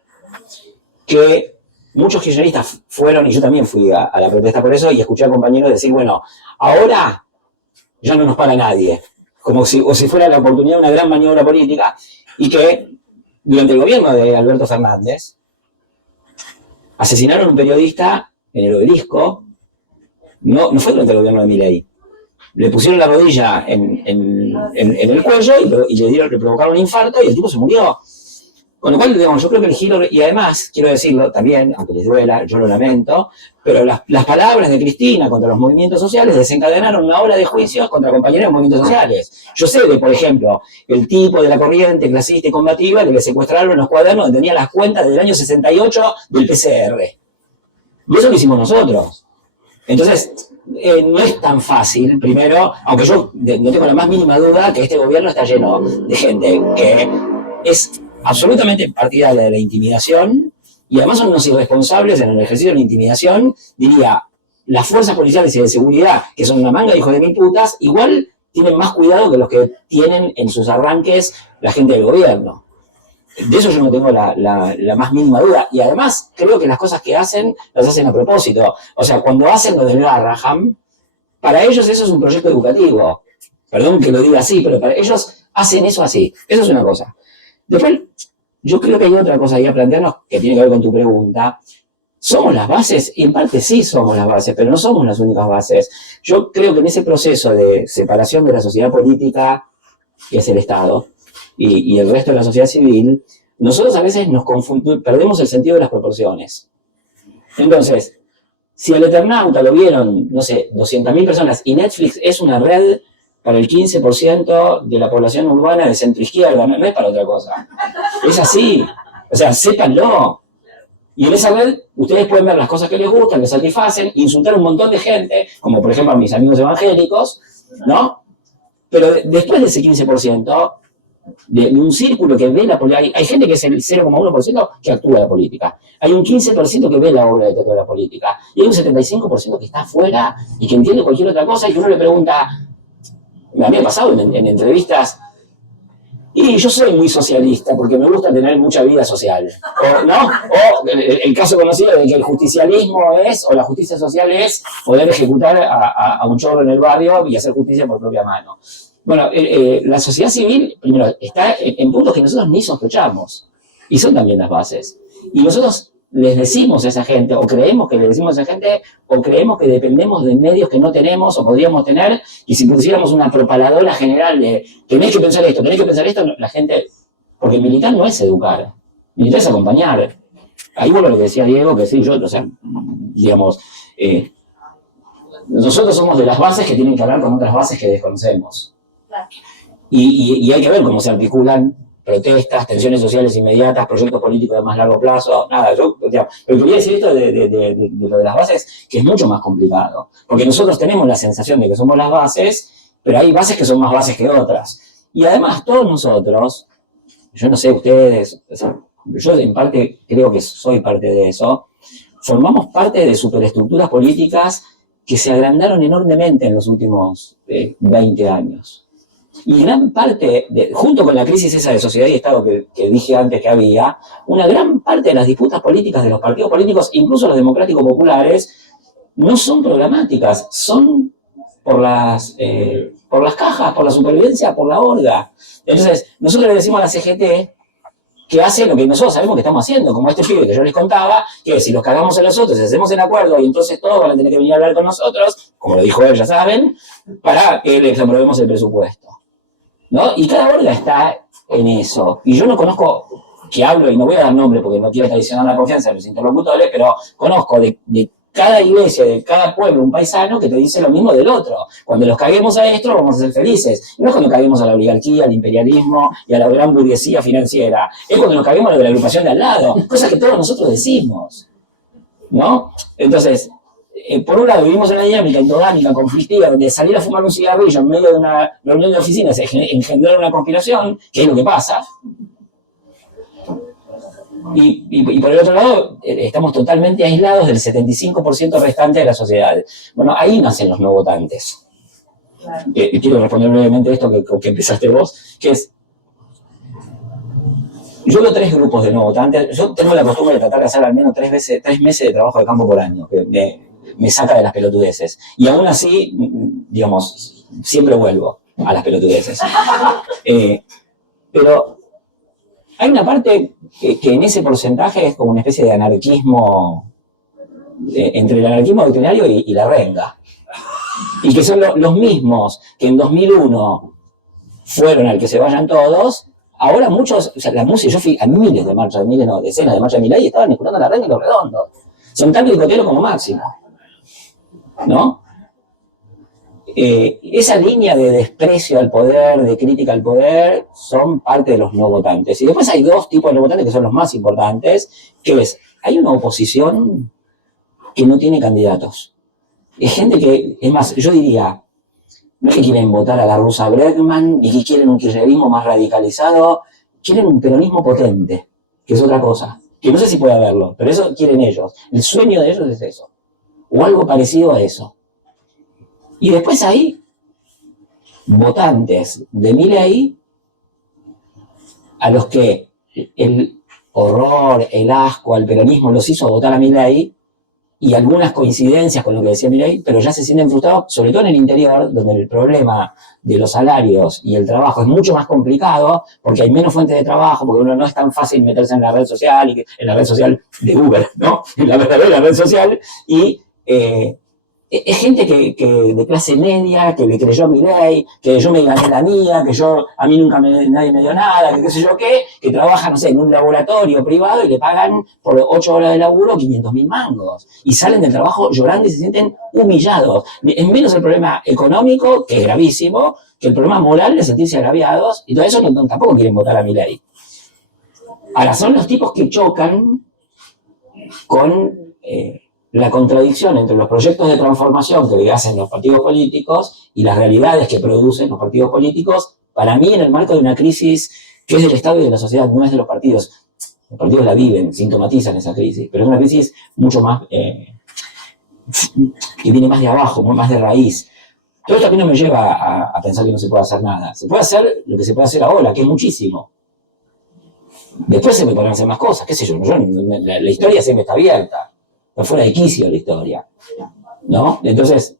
que muchos kirchneristas fueron, y yo también fui a la protesta por eso, y escuché a compañeros decir, bueno, ahora ya no nos para nadie, como si fuera la oportunidad de una gran maniobra política, y que durante el gobierno de Alberto Fernández asesinaron a un periodista en el Obelisco, no fue durante el gobierno de Milei. Le pusieron la rodilla en el cuello y le provocaron un infarto y el tipo se murió. Con lo cual, digamos, yo creo que el giro, y además, quiero decirlo también, aunque les duela, yo lo lamento, pero las palabras de Cristina contra los movimientos sociales desencadenaron una ola de juicios contra compañeros de movimientos sociales. Yo sé de, por ejemplo, el tipo de la corriente clasista y combativa que le secuestraron los cuadernos donde tenía las cuentas del año 68 del PCR. Y eso lo hicimos nosotros. Entonces, no es tan fácil, primero, aunque yo no tengo la más mínima duda que este gobierno está lleno de gente que es absolutamente partidaria de la intimidación y además son unos irresponsables en el ejercicio de la intimidación, diría, las fuerzas policiales y de seguridad, que son una manga de hijos de mil putas, igual tienen más cuidado que los que tienen en sus arranques la gente del gobierno. De eso yo no tengo la más mínima duda. Y además, creo que las cosas que hacen, las hacen a propósito. O sea, cuando hacen lo del Garraham, para ellos eso es un proyecto educativo. Perdón que lo diga así, pero para ellos hacen eso así. Eso es una cosa. Después, yo creo que hay otra cosa ahí a plantearnos que tiene que ver con tu pregunta. ¿Somos las bases? Y en parte sí somos las bases, pero no somos las únicas bases. Yo creo que en ese proceso de separación de la sociedad política, que es el Estado, y el resto de la sociedad civil, nosotros a veces nos confundimos, perdemos el sentido de las proporciones. Entonces, si al Eternauta lo vieron, no sé, 200.000 personas, y Netflix es una red para el 15% de la población urbana de centro-izquierda, no es para otra cosa. Es así. O sea, sépanlo. Y en esa red, ustedes pueden ver las cosas que les gustan, les satisfacen, insultar a un montón de gente, como por ejemplo a mis amigos evangélicos, ¿no? Pero después de ese 15%, de un círculo que ve la política, hay gente que es el 0,1% que actúa la política, hay un 15% que ve la obra de teatro de la política, y hay un 75% que está afuera y que entiende cualquier otra cosa, y que uno le pregunta, a mí me ha pasado en entrevistas, y yo soy muy socialista porque me gusta tener mucha vida social, ¿no? O el caso conocido de que el justicialismo es, o la justicia social es, poder ejecutar a un chorro en el barrio y hacer justicia por propia mano. Bueno, la sociedad civil, primero, está en puntos que nosotros ni sospechamos, y son también las bases. Y nosotros les decimos a esa gente, o creemos que les decimos a esa gente, o creemos que dependemos de medios que no tenemos o podríamos tener, y si pusiéramos una propaladora general de tenéis que pensar esto, la gente, porque militar no es educar, militar es acompañar. Ahí vuelvo a lo que decía Diego, que sí, yo, o sea, digamos, nosotros somos de las bases que tienen que hablar con otras bases que desconocemos. Y hay que ver cómo se articulan protestas, tensiones sociales inmediatas, proyectos políticos de más largo plazo, nada, pero quería decir esto de lo de las bases, que es mucho más complicado, porque nosotros tenemos la sensación de que somos las bases, pero hay bases que son más bases que otras, y además todos nosotros, yo no sé ustedes, o sea, yo en parte creo que soy parte de eso, formamos parte de superestructuras políticas que se agrandaron enormemente en los últimos 20 años. Y gran parte, junto con la crisis esa de sociedad y Estado que dije antes que había, una gran parte de las disputas políticas de los partidos políticos, incluso los democráticos populares, no son programáticas, son por las cajas, por la supervivencia, por la horda. Entonces, nosotros le decimos a la CGT que hace lo que nosotros sabemos que estamos haciendo, como este pibe que yo les contaba, que si los cagamos a los otros, hacemos el acuerdo y entonces todos van a tener que venir a hablar con nosotros, como lo dijo él, ya saben, para que les aprobemos el presupuesto, ¿no? Y cada huelga está en eso. Y yo no conozco que hablo, y no voy a dar nombre porque no quiero traicionar la confianza de los interlocutores, pero conozco de cada iglesia, de cada pueblo, un paisano que te dice lo mismo del otro. Cuando los caguemos a esto, vamos a ser felices. No es cuando caguemos a la oligarquía, al imperialismo y a la gran burguesía financiera. Es cuando nos caguemos a lo de la agrupación de al lado, cosa que todos nosotros decimos, ¿no? Entonces, por un lado, vivimos en una dinámica endogámica, conflictiva, donde salir a fumar un cigarrillo en medio de una reunión de oficinas es engendrar una conspiración, que es lo que pasa. Y por el otro lado, estamos totalmente aislados del 75% restante de la sociedad. Bueno, ahí nacen los no votantes. Claro. Quiero responder brevemente esto que empezaste vos, que es, yo veo 3 grupos de no votantes. Yo tengo la costumbre de tratar de hacer al menos 3 meses de trabajo de campo por año, que me saca de las pelotudeces. Y aún así, digamos, siempre vuelvo a las pelotudeces. Pero hay una parte que en ese porcentaje es como una especie de anarquismo, entre el anarquismo doctrinario y la renga. Y que son los mismos que en 2001 fueron al que se vayan todos. Ahora muchos, o sea, la música, yo fui a miles de marchas, decenas de marchas de Milei y estaban escuchando la renga y los redondos. Son tan picoteros como Máximo, ¿no? Esa línea de desprecio al poder, de crítica al poder, son parte de los no votantes. Y después hay 2 tipos de no votantes que son los más importantes, que es, hay una oposición que no tiene candidatos. Es gente que, es más, yo diría, no es que quieren votar a la rusa Bregman, ni que quieren un kirchnerismo más radicalizado, quieren un peronismo potente, que es otra cosa, que no sé si puede haberlo, pero eso quieren ellos. El sueño de ellos es eso, o algo parecido a eso. Y después hay votantes de Milei a los que el horror, el asco al peronismo los hizo votar a Milei, y algunas coincidencias con lo que decía Milei, pero ya se sienten frustrados, sobre todo en el interior, donde el problema de los salarios y el trabajo es mucho más complicado, porque hay menos fuentes de trabajo, porque uno no es tan fácil meterse en la red social, en la red social de Uber, ¿no? En la verdadera red social, y es gente que de clase media, que le creyó a Milei, que yo me gané la mía, que a mí nunca nadie me dio nada, que qué sé yo qué, que trabaja, no sé, en un laboratorio privado y le pagan por 8 horas de laburo 500.000 mangos. Y salen del trabajo llorando y se sienten humillados. Es menos el problema económico, que es gravísimo, que el problema moral de sentirse agraviados, y todo eso tampoco quieren votar a Milei. Ahora, son los tipos que chocan con la contradicción entre los proyectos de transformación que hacen los partidos políticos y las realidades que producen los partidos políticos, para mí en el marco de una crisis que es del Estado y de la sociedad, no es de los partidos. Los partidos la viven, sintomatizan esa crisis, pero es una crisis mucho más, que viene más de abajo, más de raíz. Todo esto a mí no me lleva a pensar que no se puede hacer nada. Se puede hacer lo que se puede hacer ahora, que es muchísimo. Después se me podrán hacer más cosas, qué sé yo, la historia siempre está abierta. Fuera de quicio la historia, ¿no? Entonces,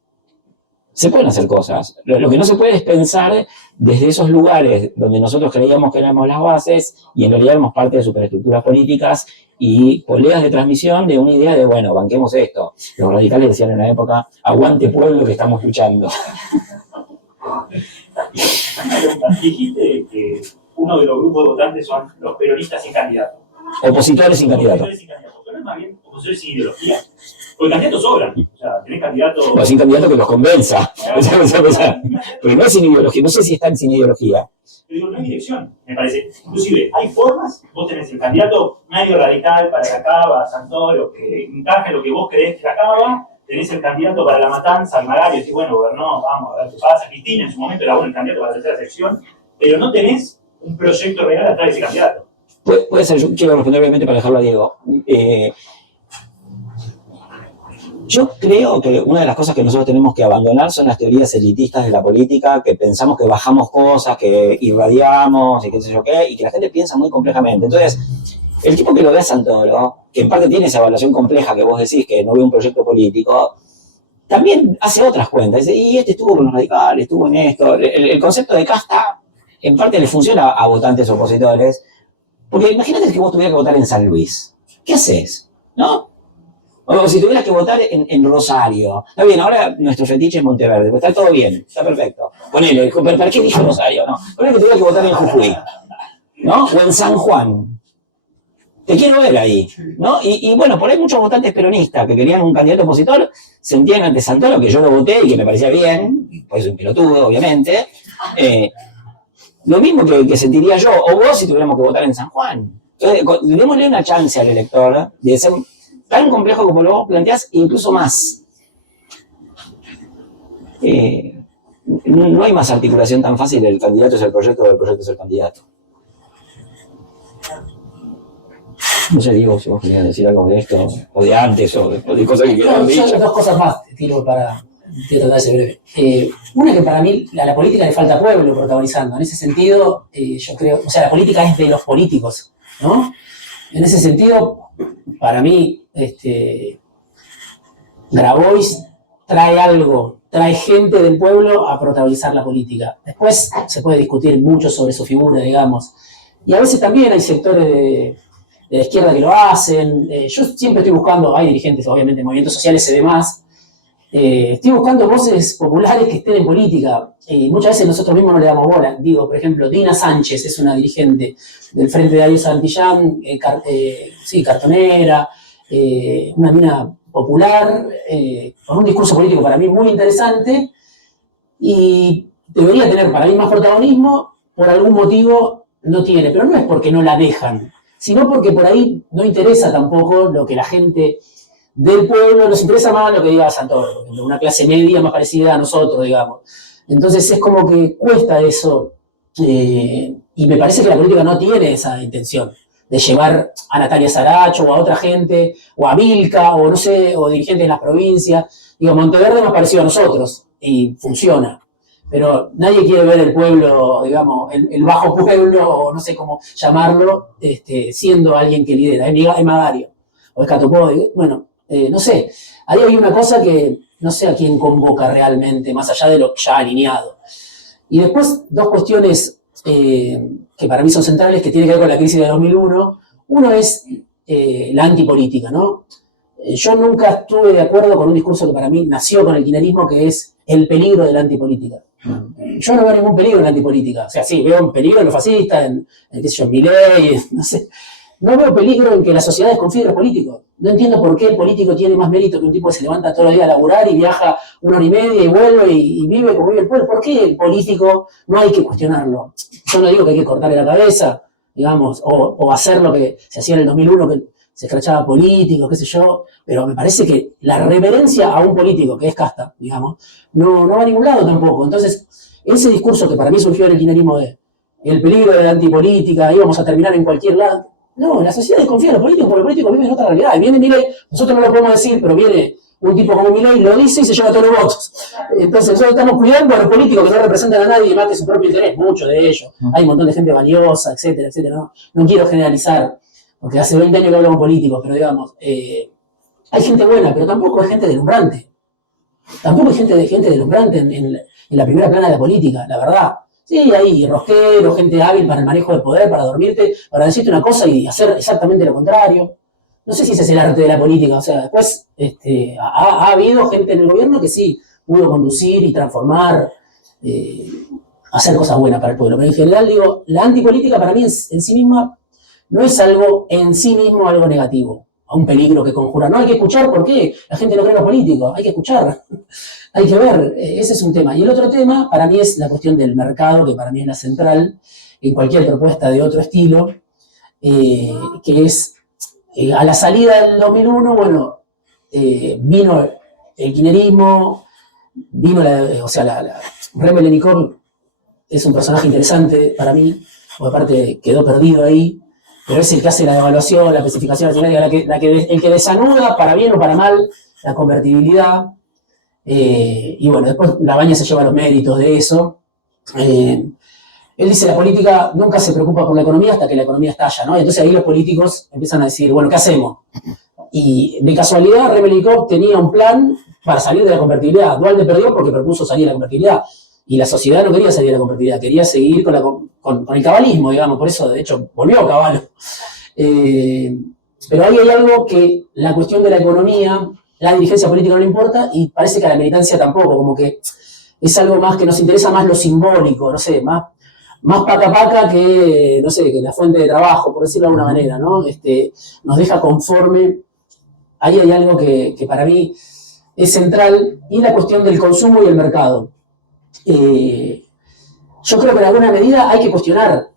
se pueden hacer cosas. Lo que no se puede es pensar desde esos lugares donde nosotros creíamos que éramos las bases y en realidad éramos parte de superestructuras políticas y poleas de transmisión de una idea de, bueno, banquemos esto. Los radicales decían en la época, aguante pueblo que estamos luchando. Dijiste que uno de los grupos de votantes son los peronistas sin candidato. Opositores sin candidato. Opositores sin candidato. Pero es más bien opositores sin ideología. Porque candidatos sobran. O sea, tenés candidatos. No, sin candidato que los convenza. Pero no es sin ideología. No sé si están sin ideología. Pero digo, no hay dirección, me parece. Inclusive, hay formas. Vos tenés el candidato medio radical para la Cava, Santoro, que encaja en lo que vos creés que la Cava. Tenés el candidato para la Matanza, Almagro, y bueno, gobernó, vamos a ver qué pasa. Cristina en su momento era el candidato para la tercera sección. Pero no tenés un proyecto real atrás de ese candidato. Puede ser, yo quiero responder brevemente para dejarlo a Diego. Yo creo que una de las cosas que nosotros tenemos que abandonar son las teorías elitistas de la política, que pensamos que bajamos cosas, que irradiamos y qué sé yo qué, y que la gente piensa muy complejamente. Entonces, el tipo que lo ve a Santoro, que en parte tiene esa evaluación compleja que vos decís, que no ve un proyecto político, también hace otras cuentas. Dice, y este estuvo con los radicales, estuvo en esto. El concepto de casta, en parte le funciona a votantes opositores, porque imagínate que vos tuvieras que votar en San Luis. ¿Qué haces? ¿No? O si tuvieras que votar en Rosario. Está bien, ahora nuestro fetiche es Monteverde, pues está todo bien, está perfecto. Ponele, ¿para qué dije Rosario? No. Ponele que tuvieras que votar en Jujuy, ¿no? O en San Juan. te quiero ver ahí, ¿no? Y bueno, por ahí muchos votantes peronistas que querían un candidato opositor sentían ante Santoro, que yo lo voté y que me parecía bien, pues soy un pelotudo, obviamente, lo mismo que sentiría yo, o vos si tuviéramos que votar en San Juan. Entonces, démosle una chance al elector de ser tan complejo como lo vos planteás, incluso más. No hay más articulación tan fácil, el candidato es el proyecto o el proyecto es el candidato. No sé, Diego, si vos querías decir algo de esto, o de antes, o de cosas que quieran Yo dicho. dos cosas más te tiro para tratar de ser breve. Una que para mí a la política le falta pueblo protagonizando. En ese sentido, yo creo, o sea, la política es de los políticos, ¿no? En ese sentido, para mí, Grabois trae algo, trae gente del pueblo a protagonizar la política. Después se puede discutir mucho sobre su figura, digamos. Y a veces también hay sectores de la izquierda que lo hacen. Yo siempre estoy buscando, hay dirigentes, obviamente, en movimientos sociales se ve más. Estoy buscando voces populares que estén en política. Muchas veces nosotros mismos no le damos bola. Digo, por ejemplo, Dina Sánchez es una dirigente del Frente de Darío Santillán, cartonera, una mina popular, con un discurso político para mí muy interesante y debería tener para mí más protagonismo, por algún motivo no tiene, pero no es porque no la dejan, sino porque por ahí no interesa tampoco lo que la gente del pueblo, nos interesa más lo que diga Santoro, por ejemplo, una clase media más parecida a nosotros, digamos. Entonces es como que cuesta eso, y me parece que la política no tiene esa intención de llevar a Natalia Saracho o a otra gente, o a Vilca, o no sé, o dirigentes de las provincias. Digo, Monteverde nos pareció a nosotros, y funciona. Pero nadie quiere ver el pueblo, digamos, el bajo pueblo, o no sé cómo llamarlo, siendo alguien que lidera. Es Magario, o es Catopó, bueno, no sé. Ahí hay una cosa que no sé a quién convoca realmente, más allá de lo ya alineado. Y después, dos cuestiones que para mí son centrales, que tienen que ver con la crisis de 2001. Uno es la antipolítica, ¿no? Yo nunca estuve de acuerdo con un discurso que para mí nació con el kirchnerismo, que es el peligro de la antipolítica. Yo no veo ningún peligro en la antipolítica. O sea, sí, veo un peligro en los fascistas, en qué sé yo, en Milei, no sé. No veo peligro en que la sociedad desconfíe de los políticos. No entiendo por qué el político tiene más mérito que un tipo que se levanta todos los días a laburar y viaja 1 hora y media y vuelve y vive como vive el pueblo. ¿Por qué el político no hay que cuestionarlo? Yo no digo que hay que cortarle la cabeza, digamos, o hacer lo que se hacía en el 2001, que se escrachaba políticos, qué sé yo, pero me parece que la reverencia a un político, que es casta, digamos, no va a ningún lado tampoco. Entonces, ese discurso que para mí surgió en el kirchnerismo de el peligro de la antipolítica, íbamos a terminar en cualquier lado. No, la sociedad desconfía de los políticos porque los políticos viven en otra realidad. Y viene Milei, nosotros no lo podemos decir, pero viene un tipo como Milei, lo dice y se lleva todos los votos. Entonces nosotros estamos cuidando a los políticos que no representan a nadie y más que su propio interés, muchos de ellos. Hay un montón de gente valiosa, etcétera, etcétera. No quiero generalizar, porque hace 20 años que hablamos políticos, pero digamos, hay gente buena, pero tampoco hay gente deslumbrante. Tampoco hay gente deslumbrante en la primera plana de la política, la verdad. Sí, hay rosqueros, gente hábil para el manejo del poder, para dormirte, para decirte una cosa y hacer exactamente lo contrario. No sé si ese es el arte de la política. O sea, después ha habido gente en el gobierno que sí pudo conducir y transformar, hacer cosas buenas para el pueblo. Pero en general, digo, la antipolítica para mí en sí misma no es algo en sí mismo algo negativo, a un peligro que conjura. No hay que escuchar por qué la gente no cree en los políticos, hay que escuchar. Hay que ver, ese es un tema. Y el otro tema, para mí, es la cuestión del mercado, que para mí es la central en cualquier propuesta de otro estilo, que es, a la salida del 2001, bueno, vino el kirchnerismo, vino Reme Lenikov es un personaje interesante para mí, porque aparte quedó perdido ahí, pero es el que hace la devaluación, la especificación nacional, el que desanuda, para bien o para mal, la convertibilidad. Y bueno, después Labaña se lleva los méritos de eso. Él dice la política nunca se preocupa por la economía hasta que la economía estalla, ¿no? Y entonces ahí los políticos empiezan a decir, bueno, ¿qué hacemos? Y de casualidad, Remelikov tenía un plan para salir de la convertibilidad. Duhalde perdió porque propuso salir de la convertibilidad. Y la sociedad no quería salir de la convertibilidad, quería seguir con el cabalismo, digamos. Por eso, de hecho, volvió a Caballo. Pero ahí hay algo que la cuestión de la economía, la dirigencia política no le importa y parece que a la militancia tampoco, como que es algo más que nos interesa más lo simbólico, no sé, más más paca que, no sé, que la fuente de trabajo, por decirlo de alguna manera, ¿no? Nos deja conforme. Ahí hay algo que para mí es central, y la cuestión del consumo y el mercado. Yo creo que en alguna medida hay que cuestionar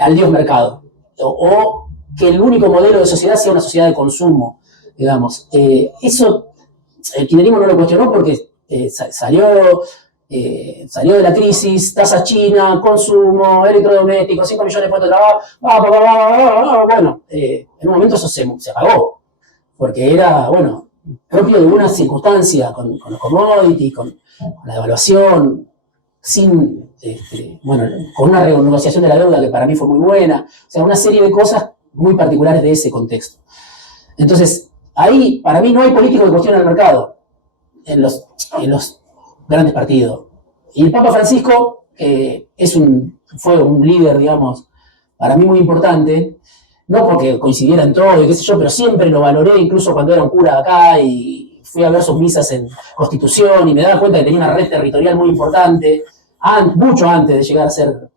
al Dios mercado, o que el único modelo de sociedad sea una sociedad de consumo, digamos. Eso el kirchnerismo no lo cuestionó porque salió de la crisis, tasa china, consumo, electrodomésticos, 5 millones de puestos de trabajo, bueno, en un momento eso se apagó, porque era, bueno, propio de una circunstancia con los commodities, con la devaluación, con una renegociación de la deuda que para mí fue muy buena, o sea, una serie de cosas muy particulares de ese contexto. Entonces, ahí para mí no hay político que cuestione el mercado en los grandes partidos. Y el Papa Francisco fue un líder, digamos, para mí muy importante, no porque coincidiera en todo y qué sé yo, pero siempre lo valoré, incluso cuando era un cura acá y fui a ver sus misas en Constitución y me daba cuenta que tenía una red territorial muy importante, mucho antes de llegar a ser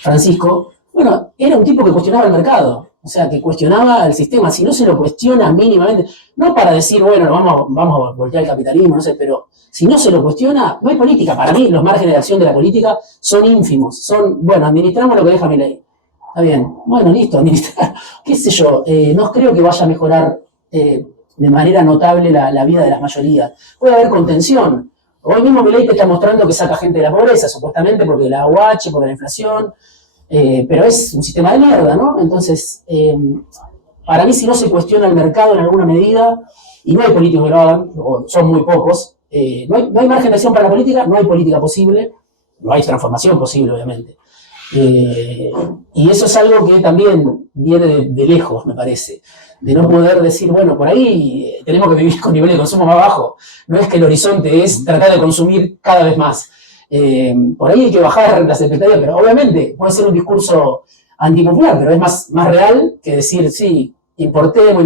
Francisco. Bueno, era un tipo que cuestionaba el mercado, o sea, que cuestionaba el sistema. Si no se lo cuestiona mínimamente, no para decir, bueno, vamos a voltear el capitalismo, no sé, pero si no se lo cuestiona, no hay política. Para mí, los márgenes de acción de la política son ínfimos. Bueno, administramos lo que deja Milei. Está bien, bueno, listo, administrar, qué sé yo, no creo que vaya a mejorar de manera notable la vida de las mayorías. Puede haber contención. Hoy mismo Milei te está mostrando que saca gente de la pobreza, supuestamente porque la AUH, porque la inflación, pero es un sistema de mierda, ¿no? Entonces, para mí, si no se cuestiona el mercado en alguna medida, y no hay políticos que lo hagan, o son muy pocos, no hay margen de acción para la política, no hay política posible, no hay transformación posible, obviamente. Y eso es algo que también viene de lejos, me parece, de no poder decir, bueno, por ahí tenemos que vivir con niveles de consumo más bajos. No es que el horizonte es tratar de consumir cada vez más. Por ahí hay que bajar las expectativas, pero obviamente puede ser un discurso antipopular, pero es más real que decir, sí, importemos,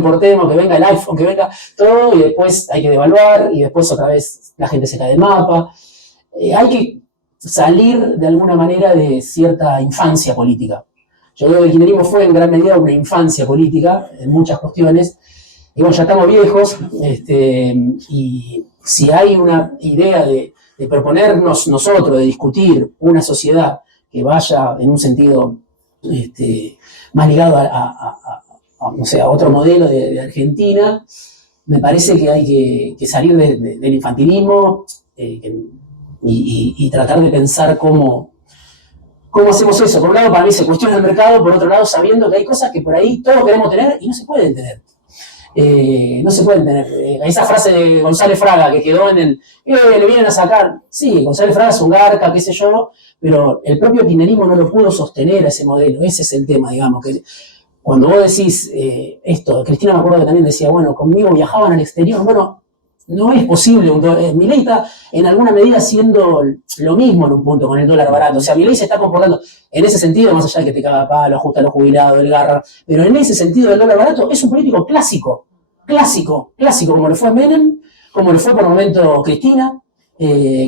que venga el iPhone, que venga todo, y después hay que devaluar, y después otra vez la gente se cae del mapa. Hay que salir de alguna manera de cierta infancia política. Yo creo que el kirchnerismo fue en gran medida una infancia política en muchas cuestiones, y bueno, ya estamos viejos, y si hay una idea de proponernos nosotros, de discutir una sociedad que vaya en un sentido más ligado no sé, a otro modelo de Argentina, me parece que hay que salir del infantilismo y tratar de pensar cómo hacemos eso. Por un lado, para mí se cuestiona el mercado, por otro lado, sabiendo que hay cosas que por ahí todos queremos tener y no se pueden tener. No se pueden tener. Esa frase de González Fraga que quedó le vienen a sacar. Sí, González Fraga es un garca, qué sé yo, pero el propio kirchnerismo no lo pudo sostener a ese modelo. Ese es el tema, digamos. Que cuando vos decís esto, Cristina me acuerdo que también decía, bueno, conmigo viajaban al exterior. Bueno, no es posible. Milei está en alguna medida haciendo lo mismo en un punto con el dólar barato. O sea, Milei se está comportando en ese sentido, más allá de que te caga palo, ajusta a los jubilados, el garra, pero en ese sentido del dólar barato es un político clásico, como lo fue Menem, como lo fue por el momento Cristina,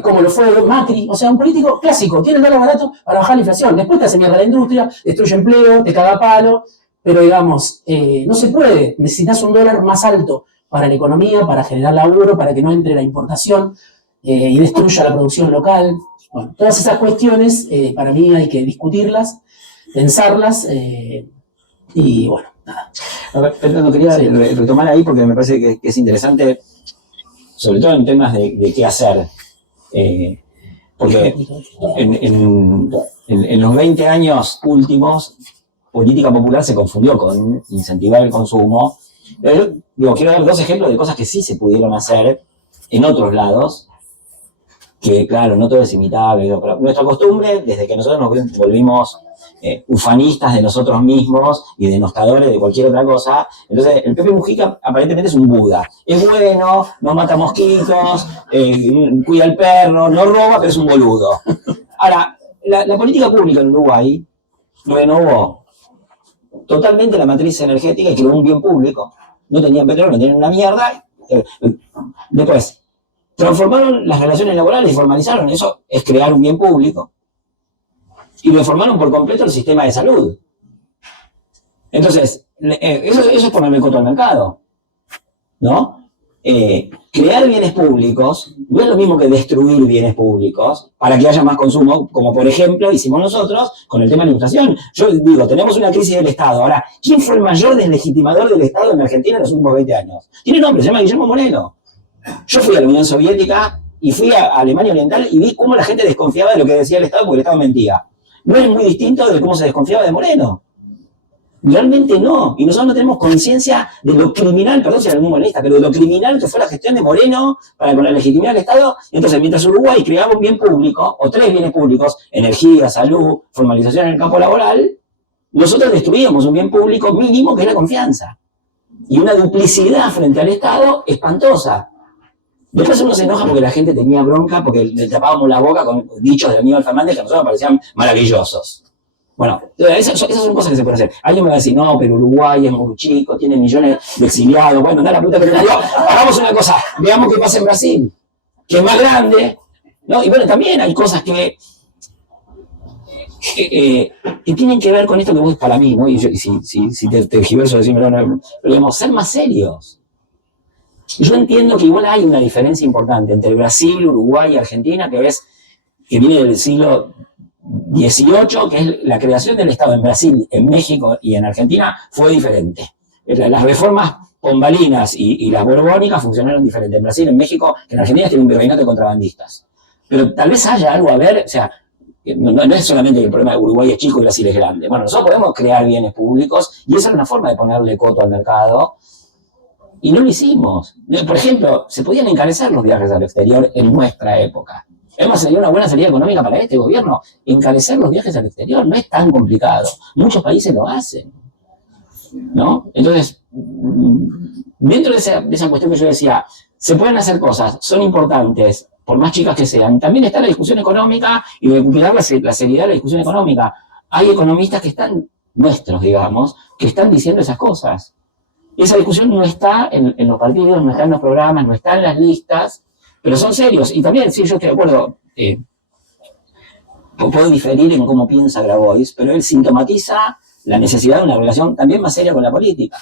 como lo fue Macri. O sea, un político clásico, tiene el dólar barato para bajar la inflación. Después te hace mierda la industria, destruye empleo, te caga palo, pero digamos, no se puede. Necesitas un dólar más alto para la economía, para generar laburo, para que no entre la importación y destruya la producción local. Bueno, todas esas cuestiones para mí hay que discutirlas, pensarlas y bueno, nada. Fernando, quería retomar ahí porque me parece que es interesante, sobre todo en temas de qué hacer. Porque en los 20 años últimos, política popular se confundió con incentivar el consumo. Pero yo quiero dar 2 ejemplos de cosas que sí se pudieron hacer en otros lados, que claro, no todo es imitable, pero nuestra costumbre, desde que nosotros nos volvimos ufanistas de nosotros mismos y denostadores de cualquier otra cosa, entonces el Pepe Mujica aparentemente es un Buda. Es bueno, no mata mosquitos, cuida al perro, no roba, pero es un boludo. Ahora, la política pública en Uruguay renovó totalmente la matriz energética y creó un bien público. No tenían petróleo, no tenían una mierda. Después, transformaron las relaciones laborales y formalizaron. Eso es crear un bien público. y reformaron por completo el sistema de salud. Entonces, eso es ponerle coto al mercado, ¿no? Crear bienes públicos no es lo mismo que destruir bienes públicos para que haya más consumo, como por ejemplo hicimos nosotros con el tema de la inflación. Yo digo, tenemos una crisis del Estado. Ahora, ¿quién fue el mayor deslegitimador del Estado en Argentina en los últimos 20 años? Tiene nombre, se llama Guillermo Moreno. Yo fui a la Unión Soviética y fui a Alemania Oriental y vi cómo la gente desconfiaba de lo que decía el Estado porque el Estado mentía. No es muy distinto de cómo se desconfiaba de Moreno. Realmente no. Y nosotros no tenemos conciencia de lo criminal, perdón si era muy monista, pero de lo criminal que fue la gestión de Moreno para con la legitimidad del Estado. Y entonces, mientras Uruguay creaba un bien público, o 3 bienes públicos, energía, salud, formalización en el campo laboral, nosotros destruíamos un bien público mínimo que es la confianza. Y una duplicidad frente al Estado espantosa. Después uno se enoja porque la gente tenía bronca, porque le tapábamos la boca con dichos de Aníbal Fernández que a nosotros nos parecían maravillosos. Bueno, esas son cosas que se pueden hacer. Alguien me va a decir, no, pero Uruguay es muy chico, tiene millones de exiliados. Bueno, anda la puta que te parió. Hagamos una cosa, veamos qué pasa en Brasil, que es más grande, ¿no? Y bueno, también hay cosas que tienen que ver con esto que vos, para mí, ¿no? Y si te tergiverso, decímelo, no, pero digamos, ser más serios. Yo entiendo que igual hay una diferencia importante entre Brasil, Uruguay y Argentina, que viene del siglo XVIII, que es la creación del Estado en Brasil, en México y en Argentina, fue diferente. Las reformas pombalinas y las borbónicas funcionaron diferente. En Brasil, en México, en Argentina tiene un virreinato de contrabandistas. Pero tal vez haya algo a ver, o sea, no es solamente que el problema de Uruguay es chico y Brasil es grande. Bueno, nosotros podemos crear bienes públicos y esa es una forma de ponerle coto al mercado. Y no lo hicimos. Por ejemplo, se podían encarecer los viajes al exterior en nuestra época. Además, sería una buena salida económica para este gobierno. Encarecer los viajes al exterior no es tan complicado. Muchos países lo hacen, ¿no? Entonces, dentro de esa cuestión que yo decía, se pueden hacer cosas, son importantes, por más chicas que sean. También está la discusión económica y recuperar la seriedad de la discusión económica. Hay economistas que están, nuestros, digamos, que están diciendo esas cosas. Esa discusión no está en los partidos, no está en los programas, no está en las listas, pero son serios. Y también, sí, yo estoy de acuerdo, puedo diferir en cómo piensa Grabois, pero él sintomatiza la necesidad de una relación también más seria con la política.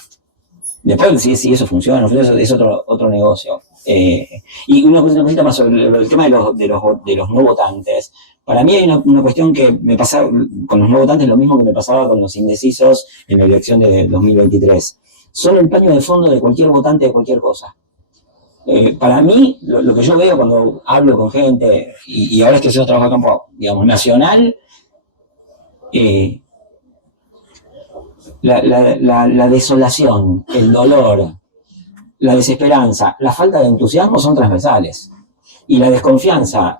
Después, si eso funciona, es otro negocio. Y una cosita más sobre el tema de los no votantes. Para mí hay una cuestión que me pasa con los no votantes, lo mismo que me pasaba con los indecisos en la elección de 2023. Son el paño de fondo de cualquier votante de cualquier cosa. Para mí, lo que yo veo cuando hablo con gente, y ahora estoy haciendo trabajo a campo, digamos, nacional, la desolación, el dolor, la desesperanza, la falta de entusiasmo son transversales. Y la desconfianza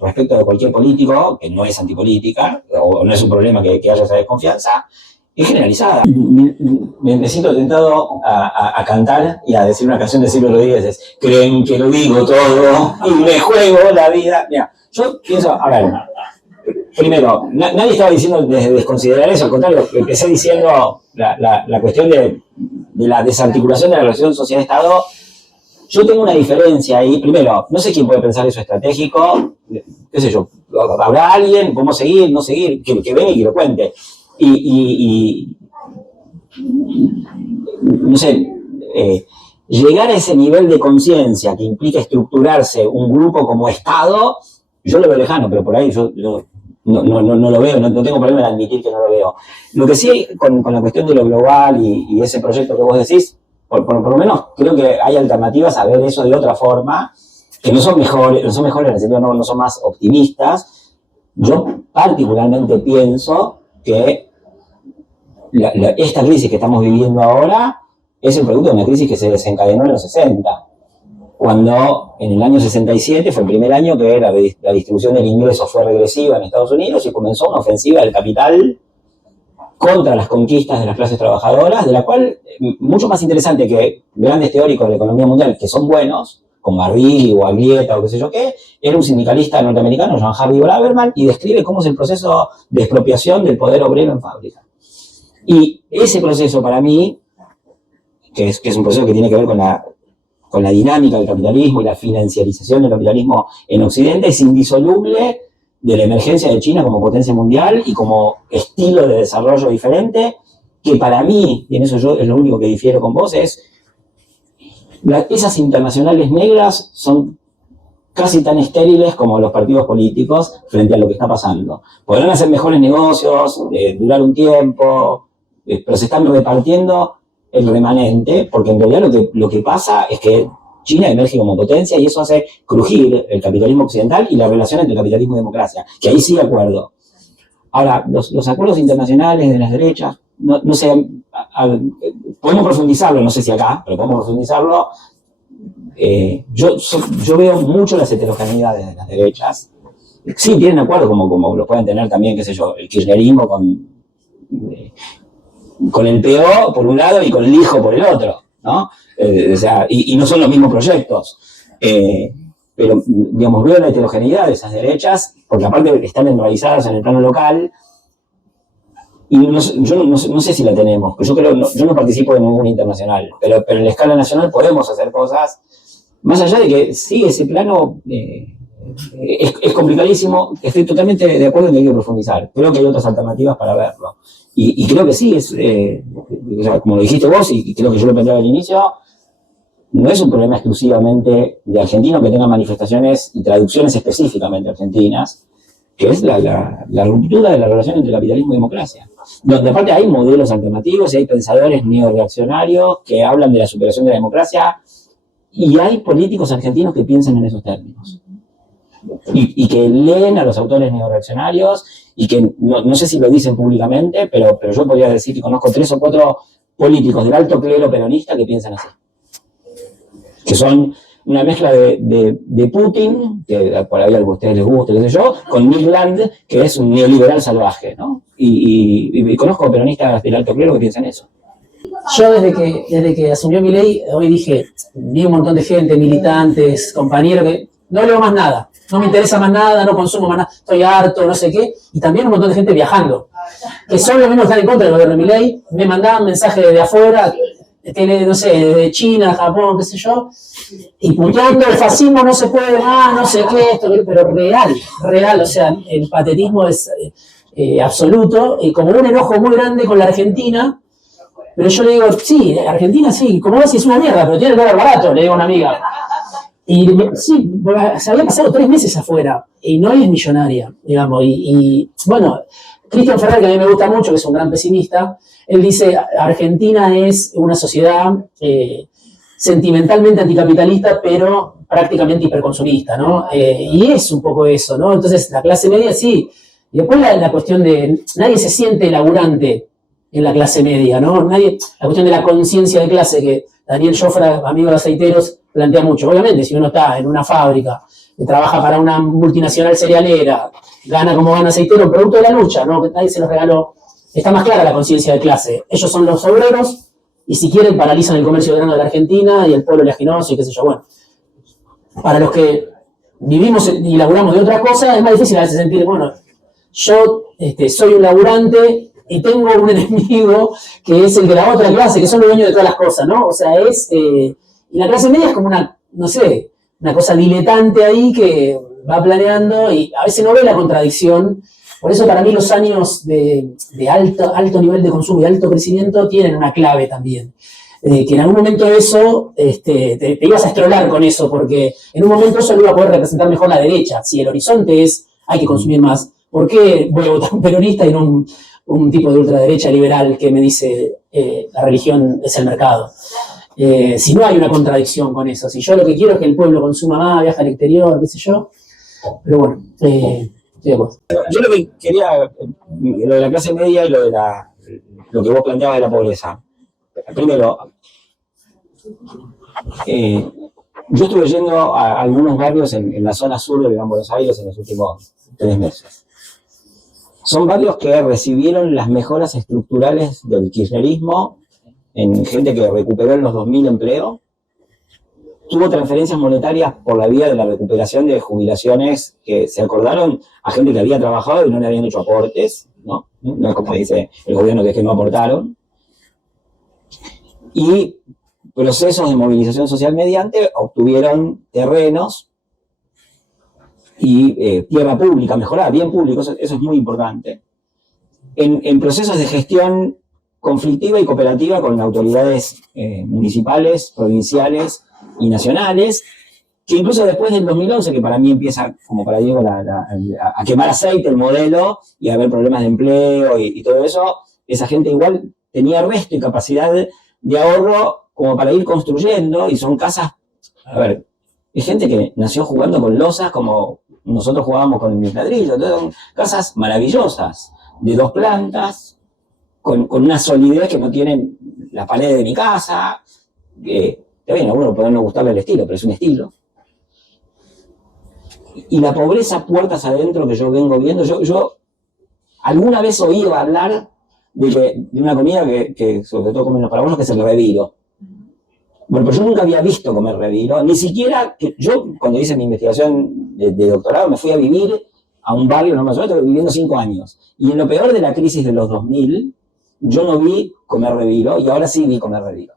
respecto de cualquier político, que no es antipolítica, o no es un problema que haya esa desconfianza, es generalizada. Me siento tentado a cantar y a decir una canción de Silvio Rodríguez, creen que lo digo todo y me juego la vida. Mira, yo pienso, a ver, primero, nadie estaba diciendo de desconsiderar eso, al contrario, empecé diciendo la cuestión de la desarticulación de la relación sociedad-Estado. Yo tengo una diferencia ahí. Primero, no sé quién puede pensar eso estratégico, qué sé yo, habrá alguien, podemos seguir, no seguir, que venga y que lo cuente. Y no sé, llegar a ese nivel de conciencia que implica estructurarse un grupo como Estado, yo lo veo lejano, pero por ahí yo no lo veo, no tengo problema en admitir que no lo veo. Lo que sí, con la cuestión de lo global y ese proyecto que vos decís, por lo menos creo que hay alternativas a ver eso de otra forma, que no son mejores en el sentido no son más optimistas. Yo particularmente pienso que esta crisis que estamos viviendo ahora es el producto de una crisis que se desencadenó en los 60, cuando en el año 67 fue el primer año que la distribución del ingreso fue regresiva en Estados Unidos y comenzó una ofensiva del capital contra las conquistas de las clases trabajadoras, de la cual, mucho más interesante que grandes teóricos de la economía mundial, que son buenos, como Arrighi o Aglietta o qué sé yo qué, era un sindicalista norteamericano, John Harvey Braverman, y describe cómo es el proceso de expropiación del poder obrero en fábrica. Y ese proceso para mí, que es un proceso que tiene que ver con la dinámica del capitalismo y la financiarización del capitalismo en Occidente, es indisoluble de la emergencia de China como potencia mundial y como estilo de desarrollo diferente, que para mí, y en eso yo es lo único que difiero con vos, es esas internacionales negras son casi tan estériles como los partidos políticos frente a lo que está pasando. Podrán hacer mejores negocios, durar un tiempo, pero se están repartiendo el remanente, porque en realidad lo que pasa es que China emerge como potencia y eso hace crujir el capitalismo occidental y la relación entre capitalismo y democracia, que ahí sí acuerdo. Ahora, los acuerdos internacionales de las derechas, no sé, podemos profundizarlo, no sé si acá, pero podemos profundizarlo. Yo veo mucho las heterogeneidades de las derechas. Sí, tienen acuerdos como lo pueden tener también, qué sé yo, el kirchnerismo con el PO por un lado y con el hijo por el otro, ¿no? O sea, y no son los mismos proyectos. Pero, digamos, veo la heterogeneidad de esas derechas, porque aparte están enraizadas en el plano local, y yo no sé si la tenemos, yo no participo en ninguna internacional, pero en la escala nacional podemos hacer cosas, más allá de que sí, ese plano es complicadísimo, estoy totalmente de acuerdo en que hay que profundizar, creo que hay otras alternativas para verlo, y creo que sí, o sea, como lo dijiste vos, y creo que yo lo planteaba al inicio, no es un problema exclusivamente de argentinos que tengan manifestaciones y traducciones específicamente argentinas, que es la ruptura de la relación entre capitalismo y democracia. Donde aparte hay modelos alternativos y hay pensadores neoreaccionarios que hablan de la superación de la democracia y hay políticos argentinos que piensan en esos términos. Y que leen a los autores neoreaccionarios y que no sé si lo dicen públicamente, pero yo podría decir que conozco 3 o 4 políticos del alto clero peronista que piensan así. Que son una mezcla de Putin, que por ahí a ustedes les gusta, qué sé yo, con Nick Land, que es un neoliberal salvaje, ¿no? Y conozco peronistas del alto clero que piensan eso. Yo desde que asumió Milei, hoy dije, vi un montón de gente, militantes, compañeros, que no leo más nada, no me interesa más nada, no consumo más nada, estoy harto, no sé qué, y también un montón de gente viajando, que son los mismos que están en contra del gobierno de Milei, me mandaban mensajes de afuera, no sé, de China, Japón, qué sé yo, y puteando el fascismo no se puede más, no sé qué, esto, pero real, o sea, el patetismo es absoluto, y como un enojo muy grande con la Argentina, pero yo le digo, sí, Argentina sí, como vos es una mierda, pero tiene el dólar barato, le digo a una amiga. Y sí, se había pasado 3 meses afuera, y no es millonaria, digamos, y bueno, Cristian Ferrer, que a mí me gusta mucho, que es un gran pesimista, él dice, Argentina es una sociedad sentimentalmente anticapitalista, pero prácticamente hiperconsumista, ¿no? Y es un poco eso, ¿no? Entonces, la clase media sí. Y después la cuestión de, nadie se siente laburante en la clase media, ¿no? La cuestión de la conciencia de clase, que Daniel Jofra, amigo de aceiteros, plantea mucho. Obviamente, si uno está en una fábrica, que trabaja para una multinacional cerealera, gana como gana aceitero, producto de la lucha, ¿no? Que nadie se los regaló. Está más clara la conciencia de clase. Ellos son los obreros y si quieren paralizan el comercio de grano de la Argentina y el pueblo oleaginoso y qué sé yo. Bueno, para los que vivimos y laburamos de otra cosa, es más difícil a veces sentir, bueno, yo soy un laburante y tengo un enemigo que es el de la otra clase, que son los dueños de todas las cosas, ¿no? O sea, y la clase media es como una, no sé, una cosa diletante ahí que va planeando y a veces no ve la contradicción. Por eso para mí los años de alto nivel de consumo y alto crecimiento tienen una clave también. Que en algún momento eso, te ibas a estrolar con eso, porque en un momento eso lo iba a poder representar mejor la derecha. Si el horizonte es, hay que consumir más, ¿por qué voy a votar un peronista y no un tipo de ultraderecha liberal que me dice la religión es el mercado? Si no hay una contradicción con eso, si yo lo que quiero es que el pueblo consuma más, viaje al exterior, qué sé yo, pero bueno, yo lo que quería, lo de la clase media y lo que vos planteabas de la pobreza. Primero, yo estuve yendo a algunos barrios en la zona sur de Gran Buenos Aires en los últimos 3 meses. Son barrios que recibieron las mejoras estructurales del kirchnerismo en gente que recuperó en los 2000 empleo. Tuvo transferencias monetarias por la vía de la recuperación de jubilaciones que se acordaron a gente que había trabajado y no le habían hecho aportes, ¿no? No es como dice el gobierno que es que no aportaron. Y procesos de movilización social mediante obtuvieron terrenos y tierra pública mejorada, bien público, eso es muy importante. En procesos de gestión conflictiva y cooperativa con autoridades municipales, provinciales y nacionales, que incluso después del 2011, que para mí empieza, como para Diego, a quemar aceite el modelo y a haber problemas de empleo y todo eso, esa gente igual tenía resto y capacidad de ahorro como para ir construyendo, y son casas, a ver, hay gente que nació jugando con losas como nosotros jugábamos con el ladrillo, entonces son casas maravillosas, de 2 plantas, con una solidez que no tienen las paredes de mi casa, está bien, a uno puede no gustarle el estilo, pero es un estilo. Y la pobreza puertas adentro que yo vengo viendo, yo alguna vez oí hablar de una comida que sobre todo comen los paraguayos, que es el reviro. Bueno, pero yo nunca había visto comer reviro, ni siquiera, yo cuando hice mi investigación de doctorado me fui a vivir a un barrio, no más o menos, viviendo 5 años. Y en lo peor de la crisis de los 2000, yo no vi comer reviro, y ahora sí vi comer reviro.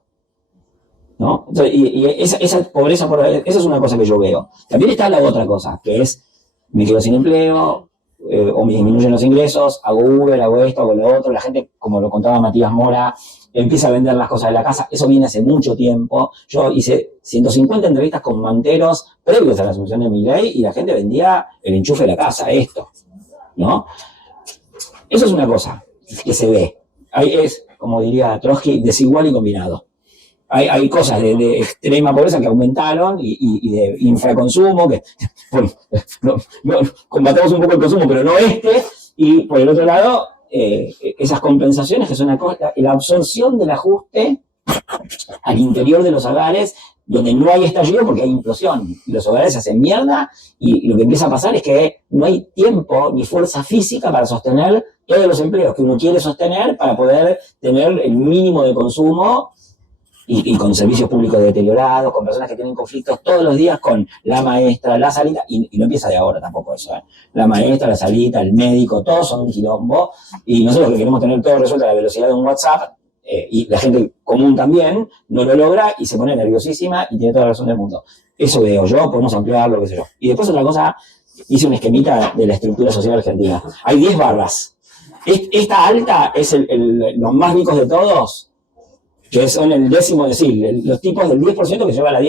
¿No? Entonces, y esa pobreza, esa es una cosa que yo veo. También está la otra cosa, que es, me quedo sin empleo, o me disminuyen los ingresos, hago Uber, hago esto, hago lo otro. La gente, como lo contaba Matías Mora, empieza a vender las cosas de la casa. Eso viene hace mucho tiempo. Yo hice 150 entrevistas con manteros previos a la asunción de Milei, y la gente vendía el enchufe de la casa, esto, ¿no? Eso es una cosa que se ve. Ahí es, como diría Trotsky, desigual y combinado. Hay cosas de extrema pobreza que aumentaron y de infraconsumo, que combatamos un poco el consumo, pero no y por el otro lado, esas compensaciones que son la absorción del ajuste al interior de los hogares, donde no hay estallido porque hay implosión, y los hogares se hacen mierda, y lo que empieza a pasar es que no hay tiempo ni fuerza física para sostener todos los empleos que uno quiere sostener para poder tener el mínimo de consumo, y con servicios públicos deteriorados, con personas que tienen conflictos todos los días con la maestra, la salita, y no empieza de ahora tampoco eso, la maestra, la salita, el médico, todos son un quilombo, y nosotros que queremos tener todo resuelto a la velocidad de un WhatsApp, y la gente común también, no lo logra y se pone nerviosísima y tiene toda la razón del mundo. Eso veo yo, podemos ampliarlo, qué sé yo. Y después otra cosa, hice un esquemita de la estructura social argentina. Hay 10 barras. Esta alta es los más ricos de todos, que son el 10º decil, los tipos del 10% que lleva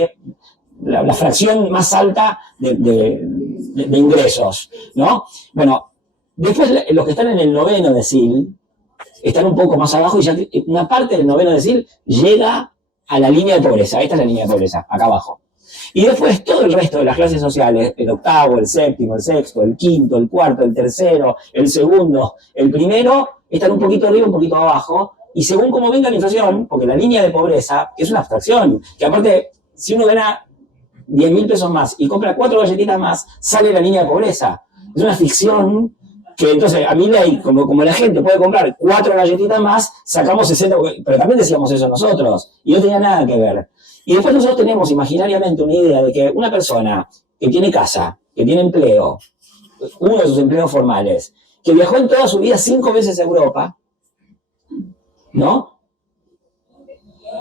la fracción más alta de ingresos, ¿no? Bueno, después los que están en el 9º decil están un poco más abajo, y ya una parte del 9º decil llega a la línea de pobreza. Esta es la línea de pobreza, acá abajo. Y después todo el resto de las clases sociales, el 8º, el 7º, el 6º, el 5º, el 4º, el 3º, el 2º, el 1º, están un poquito arriba, un poquito abajo. Y según cómo venga la inflación, porque la línea de pobreza es una abstracción, que aparte, si uno gana 10.000 pesos más y compra 4 galletitas más, sale la línea de pobreza. Es una ficción que entonces a Milei, como la gente puede comprar 4 galletitas más, sacamos 60, pero también decíamos eso nosotros, y no tenía nada que ver. Y después nosotros tenemos imaginariamente una idea de que una persona que tiene casa, que tiene empleo, uno de sus empleos formales, que viajó en toda su vida 5 veces a Europa, ¿no?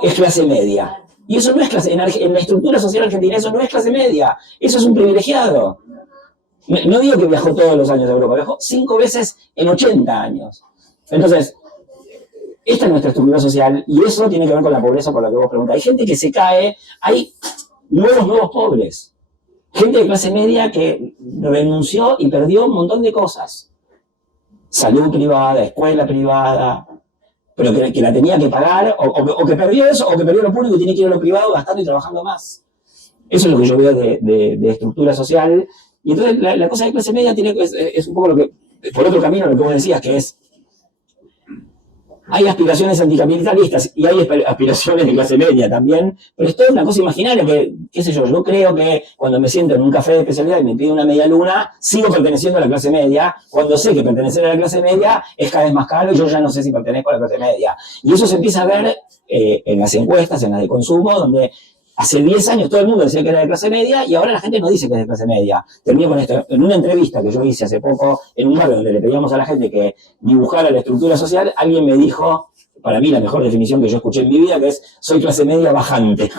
Es clase media. Y eso no es clase, en la estructura social argentina eso no es clase media, eso es un privilegiado. No digo que viajó todos los años a Europa, viajó 5 veces en 80 años. Entonces, esta es nuestra estructura social, y eso tiene que ver con la pobreza por la que vos preguntás. Hay gente que se cae, hay nuevos pobres. Gente de clase media que renunció y perdió un montón de cosas. Salud privada, escuela privada, pero que la tenía que pagar, o que perdió eso, o que perdió lo público y tiene que ir a lo privado gastando y trabajando más. Eso es lo que yo veo de estructura social. Y entonces la cosa de clase media es un poco lo que, por otro camino, lo que vos decías, que es, hay aspiraciones anticapitalistas y hay aspiraciones de clase media también, pero es toda una cosa imaginaria que, qué sé yo creo que cuando me siento en un café de especialidad y me pido una media luna, sigo perteneciendo a la clase media, cuando sé que pertenecer a la clase media es cada vez más caro y yo ya no sé si pertenezco a la clase media. Y eso se empieza a ver en las encuestas, en las de consumo, donde hace 10 años todo el mundo decía que era de clase media y ahora la gente no dice que es de clase media. Termino con esto. En una entrevista que yo hice hace poco en un barrio donde le pedíamos a la gente que dibujara la estructura social, alguien me dijo, para mí la mejor definición que yo escuché en mi vida, que es: soy clase media bajante.